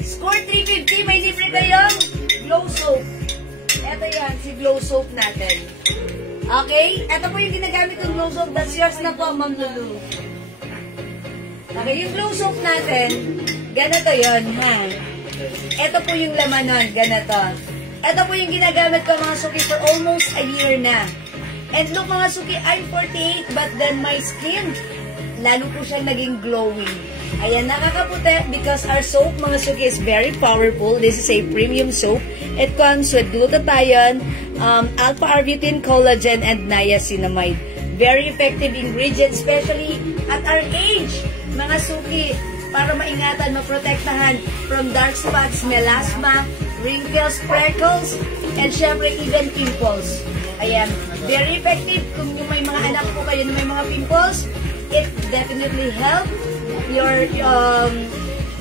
Score 350. May libre kayong glow soap. Ito yan, si glow soap natin. Okay? Ito po yung ginagamit ng glow soap. That's yours na po, Ma'am Lulu. Okay, yung glow soap natin, ganito yon, ha? Ito po yung laman nun, ganito. Ito po yung ginagamit ko, mga suki, for almost a year na. And look, mga suki, I'm 48, but then my skin, lalo po siyang naging glowing. Ayan, nakakaputi because our soap, mga suki, is very powerful. This is a premium soap. It comes with glutathione, alpha-arbutin, collagen, and niacinamide. Very effective ingredient, especially at our age, mga suki, para maingatan, maprotektahan from dark spots, melasma, wrinkles, freckles, and syempre even pimples. Ayan, very effective kung yung may mga anak po kayo na may mga pimples. It definitely help your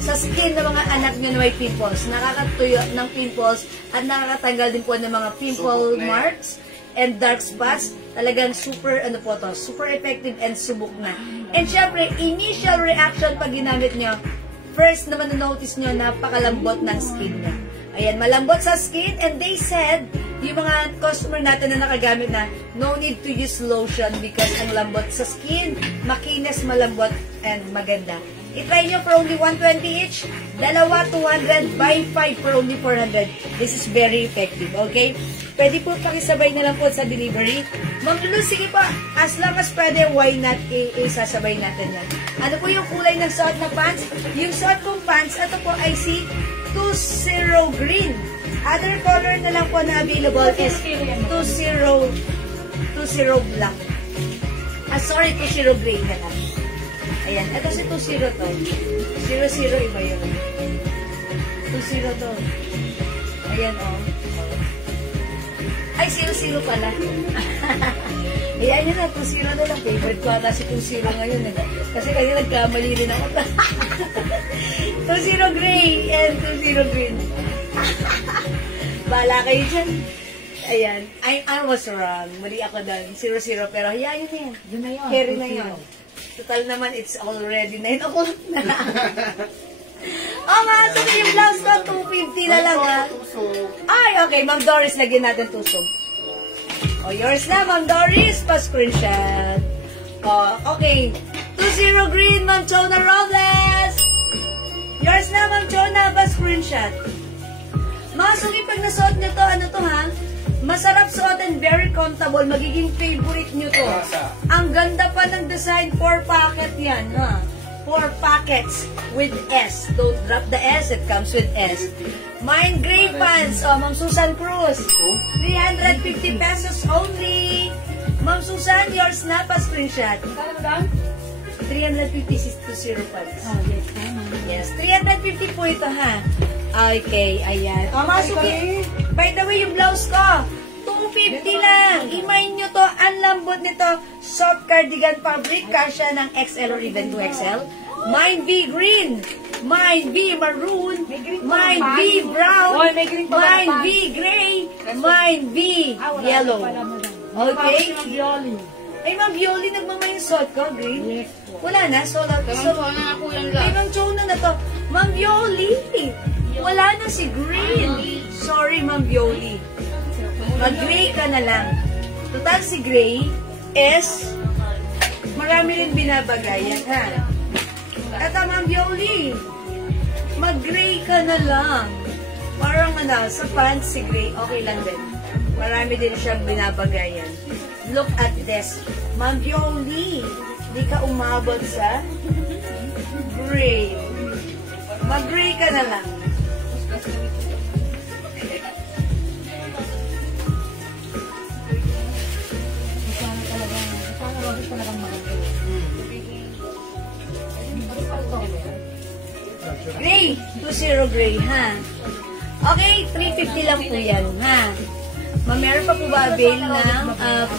sa skin ng mga anak nyo na may pimples. Nakakatuyo ng pimples at nakakatanggal din po ng mga pimple marks and dark spots. Talagang super, super effective and subok na. And syempre, initial reaction pag ginamit nyo, first na manonotice nyo, napakalambot ng skin nyo. Ayan, malambot sa skin, and they said, yung mga customer natin na nakagamit na, no need to use lotion because ang lambot sa skin, makinis, malambot, and maganda. I-try nyo for only 120 each, dalawa 200, buy 5 for only 400. This is very effective, okay? Pwede po pakisabay na lang po sa delivery. Ma'am Lulu, sige po, as long as pwede, why not isasabay natin yan. Ano po yung kulay ng suot na pants? Yung suot kong pants, ito po ay si 20 green. Other color na lang po na available is 20 black. Sorry, 20 gray na lang. Ayan, ito si 20 to. 00 iba yun. 20 to. Ayan, oh. Ay, 00 pala. Ayan yun na, 20 na lang. Favorite ko ata si 20 ngayon. Kasi kanya nagkamali rin ako. 20 gray and 20 green. Bahala kayo dyan. Ayan. I was wrong. Mali ako doon. 00. Pero hayaan yun yan. Yun na yun. Carry na yun. Total naman, it's already 9 o'clock na. Mga ito yung blouse ko. 250 na lang ha. Ay, okay. Ma'am Doris, lagyan natin tusog. Yours na, Ma'am Doris. Pa-screenshot. Okay. 20 green, Ma'am Chona Robles. Yours na, Ma'am Chona. Pa-screenshot. Mga sugi, pag nasuot nyo to, ano to ha? Masarap suotin, very comfortable. Magiging favorite nyo to. Ang ganda pa ng design. 4 packet yan, ha? 4 packets with S. Don't drop the S, it comes with S. Mine gray pants. Ma'am Susan Cruz. 350 pesos only. Ma'am Susan, yours na pa screenshot. 350 20 pants. Yes, 350 po ito, ha? Okay, ayan. Masuki. By the way, yung blouse ko, 250 lang. Imayin nyo to, ang lambot nito. Soft cardigan fabric, kasya ng XL or even 2XL. Mine B green. Mine B maroon. Mine B brown. Mine B gray. Mine B yellow. Okay? Ay, Ma'am Violi, nagmamayin suot ko, green? Wala na, sold out. Ay, Ma'am Chona na to. Ma'am Violi, wala na si green. Sorry, Ma'am Violi. Mag-gray ka na lang. Total si gray is marami rin binabagayan, ha? Eto, Ma'am Violi, mag-gray ka na lang. Parang sa pants si gray, okay lang din. Marami din siyang binabagayan. Look at this. Ma'am Violi, di ka umabot sa gray. Mag-gray ka na lang. Gray. 20 gray, ha? Okay, 350 lang po yan, ha? Meron pa po ba avail ng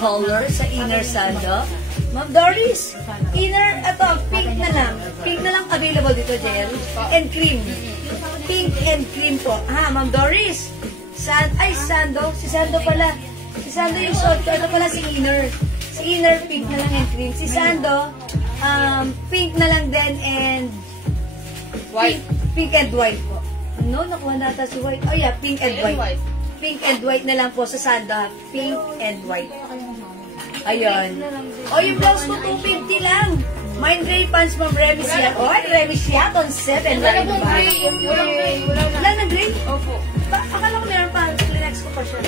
color sa inner sando? Ma'am Doris, inner, ito, pink na lang. Pink na lang available dito, Jel. And cream. Pink and cream po. Ha, Ma'am Doris? Sando. Si Sando pala. Si Sando yung short ko. Ito pala si inner. Si inner, pink na lang and cream. Si Sando, pink na lang din and white. Pink and white po. No, nakuha nata si white. Oh yeah, pink and white. Pink and white na lang po sa Sando. Pink and white. Ayun. Yung blouse ko 250 lang. Mine gray pants, Ma'am Remy Siat. Remy Siat on 7. Wala na gray. Wala na gray? Opo. Akala ko meron pa. Next ko pa siya.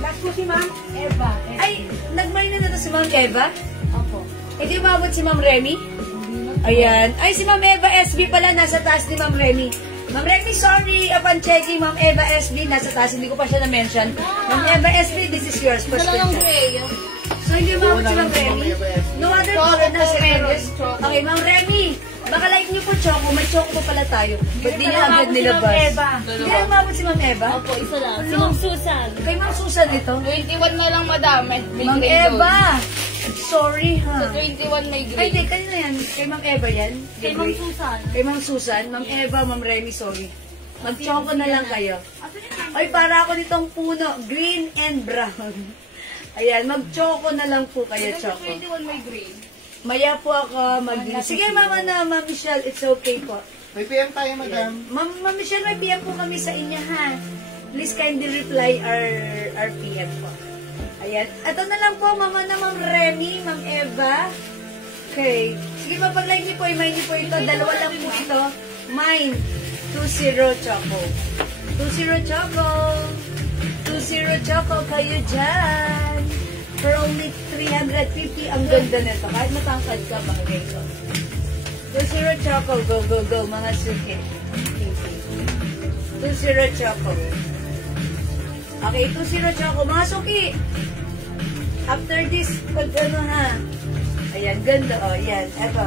Last ko si Ma'am Eva. Ay, nag-mine na to si Ma'am Eva? Opo. Hindi umabot si Ma'am Remy? Ayan. Ay, si Ma'am Eva SB pala. Nasa taas ni Ma'am Remy. Ma'am Remy, sorry. Upon checking, Ma'am Eva SB. Nasa taas. Hindi ko pa siya na-mention. Ma'am Eva SB, this is yours. Wala lang gray. So, hindi umabot si Ma'am Remy? No other color na si Remy. Okay, Ma'am Remy. Baka like nyo po choco, may choco pa pala tayo. Ba't di nyo agad nilabas? Hindi na umabot si Ma'am Eva? Opo, isa lang. Si Ma'am Susan. Kay Ma'am Susan ito? 21 na lang madami. May Ma'am grade Eva! Sorry ha. Sa 21 may Ay, grade. di, kanina yan. Kay Ma'am Eva yan? Kay Ma'am Susan. Kay Ma'am Susan, Ma'am Eva, Ma'am Remy, sorry. Mag-choco na lang kayo. Ay, para ako nitong puno, green and brown. Ayan, mag-choco na lang po kayo, Sa choco. 21 may grade. Maya po ako sige, Ma'am Ma'am Michelle, it's okay po. May PM tayo, madam. Ma'am Michelle, may PM po kami sa inyo, ha? Please kindly reply our PM po. Ayan. Ito na lang po, Ma'am Remy, Ma'am Eva. Okay. Sige, mapag-like niyo po, i-mine niyo po ito. Dalawa lang po ito. Mine. 2-0 choco. 2-0 choco. 2-0 choco kayo dyan. For only 350, ang ganda nito. Kahit matangkad ka, bagay ko. 2-0 choco. Go, go, go, mga suki. 2-0 choco. Okay, 2-0 choco. Mga suki. After this, pag ano ha. Ayan, ganda. O, yan. Eto.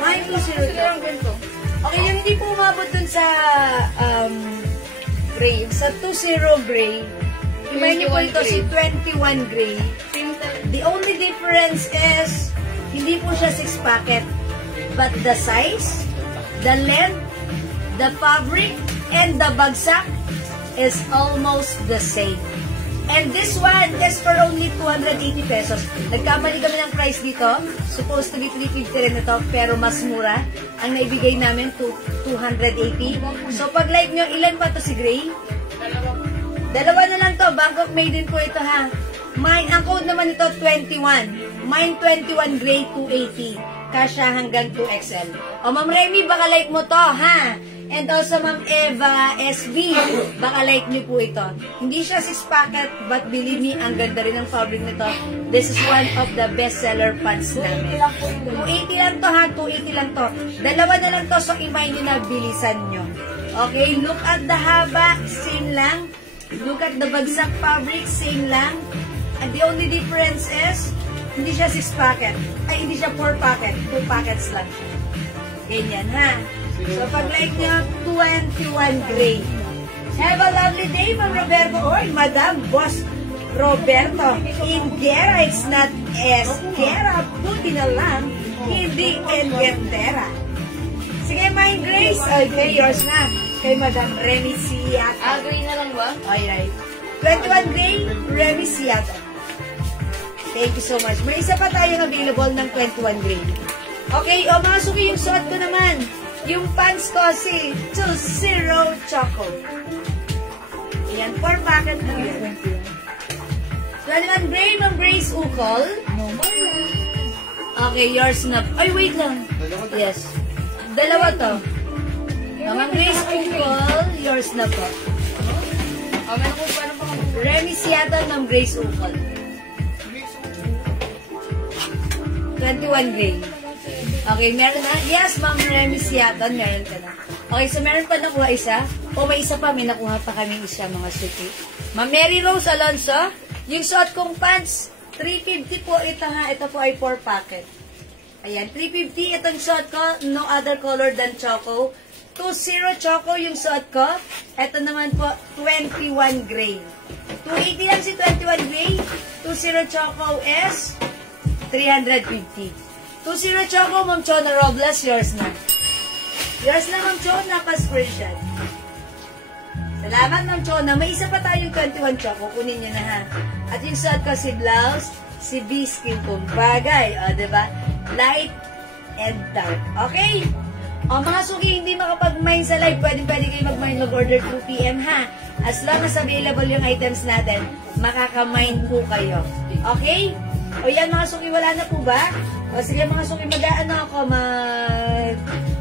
May 2-0 choco. Okay, yung hindi po umabot dun sa gray. Sa 2-0 gray, imay niyo po ito si 21 gray. The only difference is, hindi po siya 6-packet. But the size, the length, the fabric, and the bagsak is almost the same. And this one is for only 280 pesos. Nagkamali kami ng price dito. Supposed to be 350 rin ito, pero mas mura. Ang naibigay namin, 280. So, pag like nyo, ilan pa to si Gray? Dalawa na lang to. Bangkok made in po ito, ha? Mine, ang code naman ito, 21. Mine 21 Gray, 280. Kasya hanggang 2XL. O, Ma'am Remy, baka like mo to, ha? And also, Ma'am Eva SB, baka like niyo po ito. Hindi siya 6-packet, but believe me, ang ganda rin ng fabric nito. This is one of the best-seller pants namin. 280 lang to, ha? 280 lang to. Dalawa na lang to, so imay nyo na, bilisan nyo. Okay, look at the haba, same lang. Look at the bagsak fabric, same lang. And the only difference is, hindi siya 6-packet. Ay, hindi siya 4-packet. 2 packets lang. Ganyan, ha? So, pag-like nyo, 21 gray. Have a lovely day, Ma'am Roberto. Or, Madam Boss Roberto. Ingera, it's not Esquera. Buti na lang, hindi Engentera. Sige, Mine Grace. Okay, yours na. Kay Madam Remy Siata. Gray na lang ba? Alright. 21 gray, Remy Siata. Thank you so much. May isa pa tayong available ng 21 gray. Okay, o mga suki, yung suot ko naman. Yung pants ko si 2-0 choco. Ayan, 4-packet na yun. 21 gray, Ma'am Grace Ukol. Okay, yours na. Ay, wait lang. Yes. Dalawa to. Ma'am Grace Ukol, yours na po. Meron ko paano pa kami. Remy Siata, Ma'am Grace Ukol. 21 gray. Okay, meron na? Yes, Ma'am Remy Siaton, meron ka na. Okay, so meron pa nakuha isa? O may isa pa, may nakuha pa kami isa, mga suki. Ma'am Mary Rose Alonso, yung suot kong pants, 350 po ito ha. Ito po ay 4-packet. Ayan, 350 itong suot ko, no other color than choco. 2-0 choco yung suot ko. Ito naman po, 21 gray. 280 lang si 21 gray. 2-0 choco is 350. 2-0 choco, Ma'am Chona Robles, yours na. Yours na, Ma'am Chona, pa-screenshot. Salamat, Ma'am Chona. May isa pa tayong 21 choco. Kunin nyo na, ha. At yung suot ko si blouse, si B-skin kung bagay. O, diba? Light and dark. Okay? O, mga suki, hindi makapag-mine sa live. Pwede kayo mag-mine, mag-order 2 PM, ha. As long as available yung items natin, makaka-mine po kayo. Okay? O, yan, mga suki, wala na po ba? O sige mga suki, mag-aano ako,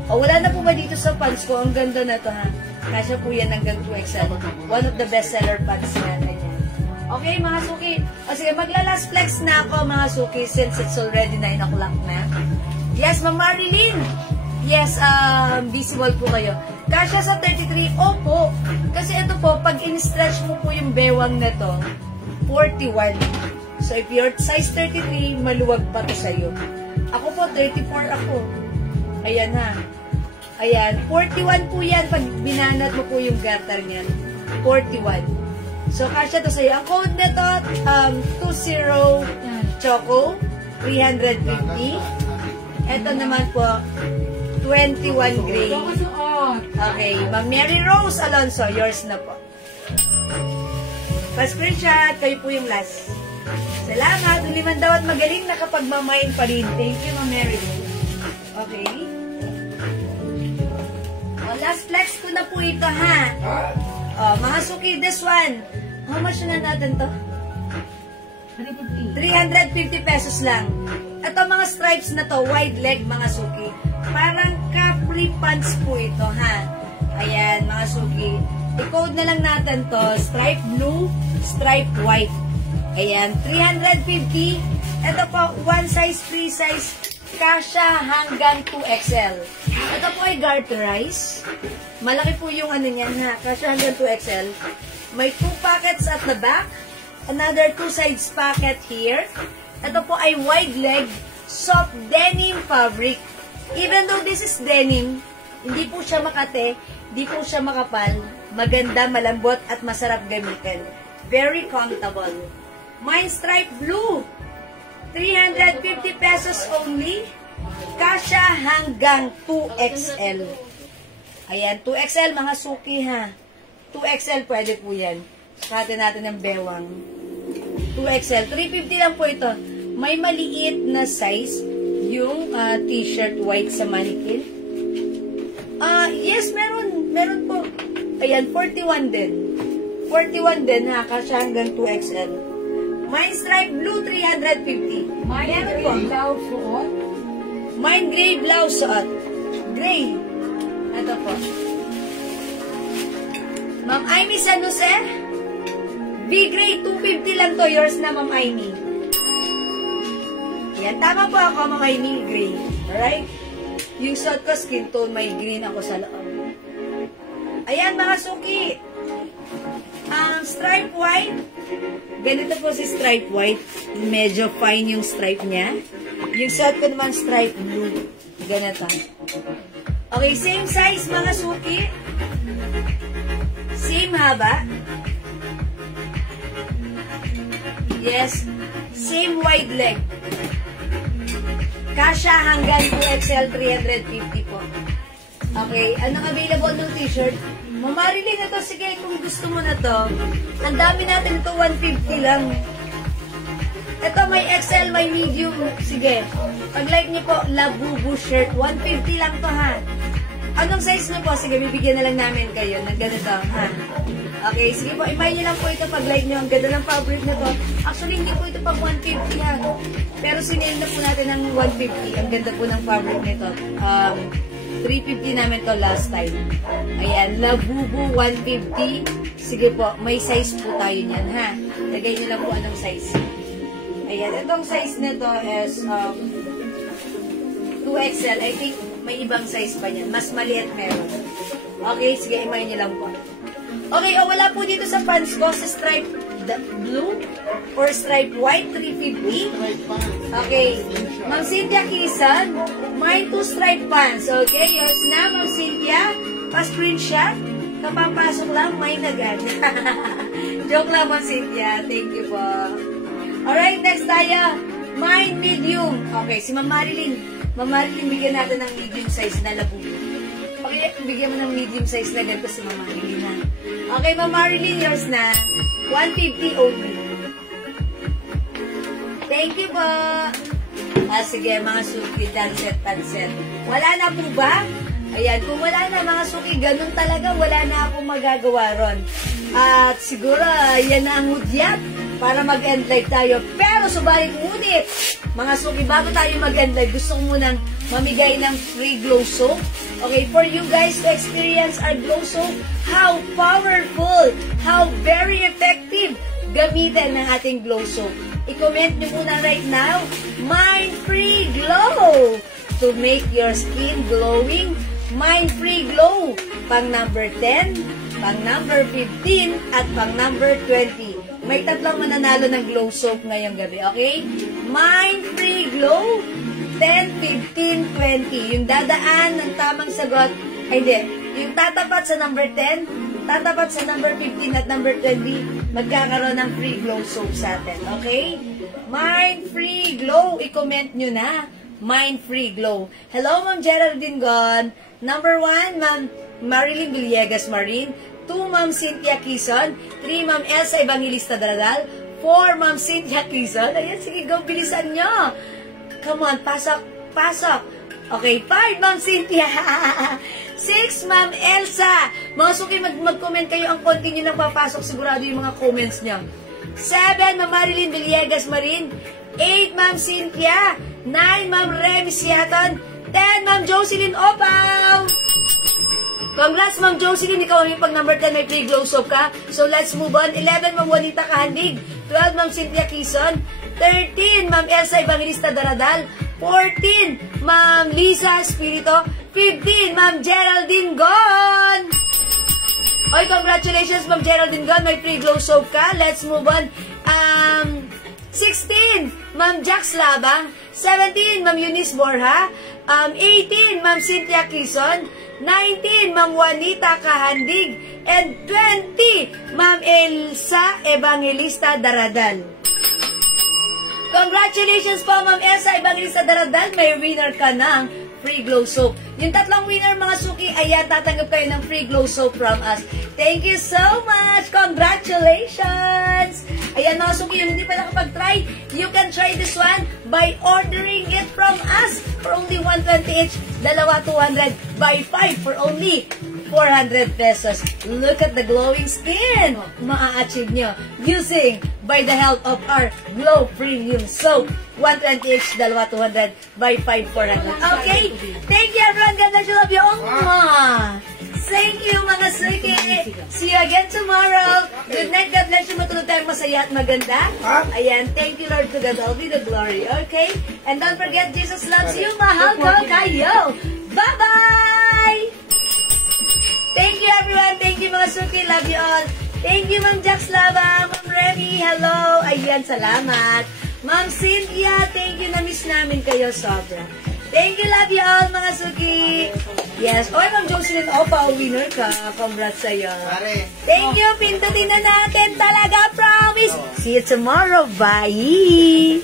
O wala na po ba dito sa pants ko? Ang ganda na to, ha? Kasya po yan hanggang 2XL. One of the best seller pants natin yan. Okay mga suki. O sige, magla-last flex na ako mga suki since it's already 9 o'clock na. Yes, Ma'am Marilyn. Yes, visible po kayo. Kasya sa 33, opo. Kasi ito po, pag in-stretch mo po yung bewang na to, 41. So if you're size 33, maluwag pa to sa'yo. Ako po, 34 ako. Ayan ha. Ayan, 41 po yan pag binanat mo po yung garter niyan. 41. So, kasya to sa'yo. Ang code nito, 20 Choco, 350. Ito naman po, 21 Gray. Okay, Ma'am Mary Rose Alonso, yours na po. Pa-screenshot, kayo po yung last. Salamat, uliman daw at magaling nakapagmamain pa rin. Thank you, Ma'am Mary Rose. Okay. Last flex ko na po ito, ha? Mga suki, this one. How much na natin to? 350 pesos lang. Ito mga stripes na to, wide leg mga suki. Parang capri pants po ito, ha? Ayan, mga suki. I-code na lang natin to. Stripe blue, stripe white. Ayan, 350. Ito po, one size, free size. Kasha hanggang 2XL. Ito po ay garterize. Malaki po yung ano niyan, ha? Kasha hanggang 2XL. May 2 pockets at the back. Another 2 sides pocket here. Ito po ay wide leg, soft denim fabric. Even though this is denim, hindi po siya makate, hindi po siya makapal. Maganda, malambot, at masarap gamitin. Very comfortable. Mine stripe blue. 350 pesos only. Kasha hanggang 2XL. Ayan, 2XL mga suki, ha. 2XL pwede po yan. Sukatan natin ng bewang. 2XL. 350 lang po ito. May maliit na size yung t-shirt white sa mannequin. Yes, meron. Meron po. Ayan, 41 din. 41 din, ha. Kasha hanggang 2XL. Mine stripe blue, 350. Mine gray blouse suot. Mine gray blouse suot. Gray. Ito po. Ma'am Amy San Jose. B-gray, 250 lang to. Yours na, Ma'am Amy. Yan, tama po ako, Ma'am Amy. Gray. Alright? Yung suot ko, skin tone, may green ako sa loob. Ayan, mga suki. Ang stripe white. Ganito po si stripe white. Medyo fine yung stripe niya. Yung suot ko naman stripe blue. Ganito. Okay, same size mga suki. Same haba. Yes. Same wide leg. Kasha hanggang 2XL 350 po. Okay, anong available ng t-shirt? Mamarili na to. Sige, kung gusto mo na to. Ang dami natin ito, 150 lang. Ito, may XL, may medium. Sige, pag-like niyo po, Labubu shirt. 150 lang to, ha? Anong size niyo po? Sige, bibigyan na lang namin kayo ng ganito, ha? Okay, sige po, imay niyo lang po ito pag-like niyo. Ang ganda ng fabric na to. Actually, hindi po ito pag 150, ha? Pero sinil na po natin ng 150. Ang ganda po ng fabric nito. 350 namin to last time. Ayan, Labubu 150. Sige po, may size po tayo niyan, ha? Lagay niyo lang po anong size. Ayan, itong size nito is 2XL. I think may ibang size pa niyan. Mas maliit meron. Okay, sige, imay niyo lang po. Okay, wala po dito sa pants ko sa stripe blue or stripe white, 350. Okay. Ma'am Cynthia Kisan, mine 2 stripe pants. Okay, yours na, Ma'am Cynthia. Pa-screenshot. Kapapasok lang, mine agad. Joke lang, Ma'am Cynthia. Thank you po. Alright, next tayo. Mine medium. Okay, si Ma'am Marilyn. Ma'am Marilyn, bigyan natin ng medium size na Labubu. Okay, bigyan mo ng medium size na ganito si Ma'am Marilyn, ha? Okay, Ma'am Marilyn, yours na. 150 only. Thank you po. Sige, mga suki, tanset. Wala na po ba? Ayan, kung wala na mga suki, ganun talaga, wala na akong magagawa ron. At siguro, yan na ang hudyat para mag-end live tayo. Pero subalit ngunit, mga suki, bago tayo mag-end live, gusto ko munang mamigay ng free glow soap. Okay, for you guys to experience our glow soap, how powerful, how very effective gamitin ng ating glow soap. I-comment nyo muna right now, Mind Free Glow to make your skin glowing. Mind Free Glow, pang number 10, pang number 15, at pang number 20. May tatlong mananalo ng glow soap ngayong gabi, okay? Mind Free Glow, 10, 15, 20. Yung dadaan ng tamang sagot, ay hindi, yung tatapat sa number 10, tatapat sa number 15 at number 20, magkakaroon ng free glow soap sa atin. Okay? Mind Free Glow. I-comment nyo na. Mind Free Glow. Hello, Ma'am Geraldine Gon. Number 1, Ma'am Marilyn Villegas Marin. 2, Ma'am Cynthia Quizon. 3, Ma'am Elsa Evangelista Daradal. 4, Ma'am Cynthia Quizon. Ayan, sige, go, bilisan nyo. Come on, pasok, pasok. Okay, 5, Ma'am Cynthia. 6, Ma'am Elsa. Mga suki, mag-comment kayo. Ang konti nyo nang papasok, sigurado yung mga comments nyo. 7, Ma'am Marilyn Villegas Marin. 8, Ma'am Cynthia. 9, Ma'am Remy Siaton. 10, Ma'am Jocelyn Opaw. Congrats, Ma'am Jocelyn. Ikaw ang yung pag number 10 may free glow soap ka. So, let's move on. 11, Ma'am Juanita Kahandig. 12, Ma'am Cynthia Quizon. 13, Ma'am Elsa Evangelista Daradal. 14, Ma'am Lisa Espirito. 15, Ma'am Geraldine Gon. Oy, congratulations, Ma'am Geraldine Gon. May free glow soap ka. Let's move on. 16, Ma'am Jax Labang. 17, Ma'am Eunice Borja. 18, Ma'am Cynthia Quizon. 19, Ma'am Juanita Kahandig. And 20, Ma'am Elsa Evangelista Daradal. Congratulations po, Ma'am Elsa Evangelista Daradal. May winner ka ng free glow soap. Yung tatlong winner, mga suki, ayan, tatanggap kayo ng free glow soap from us. Thank you so much! Congratulations! Ayan, mga suki, yung hindi pa nakapag-try, you can try this one by ordering it from us for only 120 each, dalawa 200, buy 5 for only 400 pesos. Look at the glowing skin! Maa-achieve nyo using by the help of our Glow Premium Soap. 120 each, dalawa 200, buy 5, 400. Okay? Thank you, everyone. God bless you. Love you. Thank you, mga suki. See you again tomorrow. Good night. God bless you. Matulog tayong masaya at maganda. Ayan. Thank you, Lord. To God all be the glory. Okay? And don't forget, Jesus loves you. Mahal ko kayo. Bye-bye! Thank you, everyone. Thank you, mga suki. Love you all. Thank you, Ma'am Jax Laba. Ma'am Remy, hello. Ayan, salamat. Ma'am Cynthia, thank you. Na-miss namin kayo sobra. Thank you, love you all, mga suki. Yes. Oy, Ma'am Jocelyn Opa, winner ka. Congrats sa'yo. Thank you. Pindutin na natin talaga. Promise. See you tomorrow. Bye.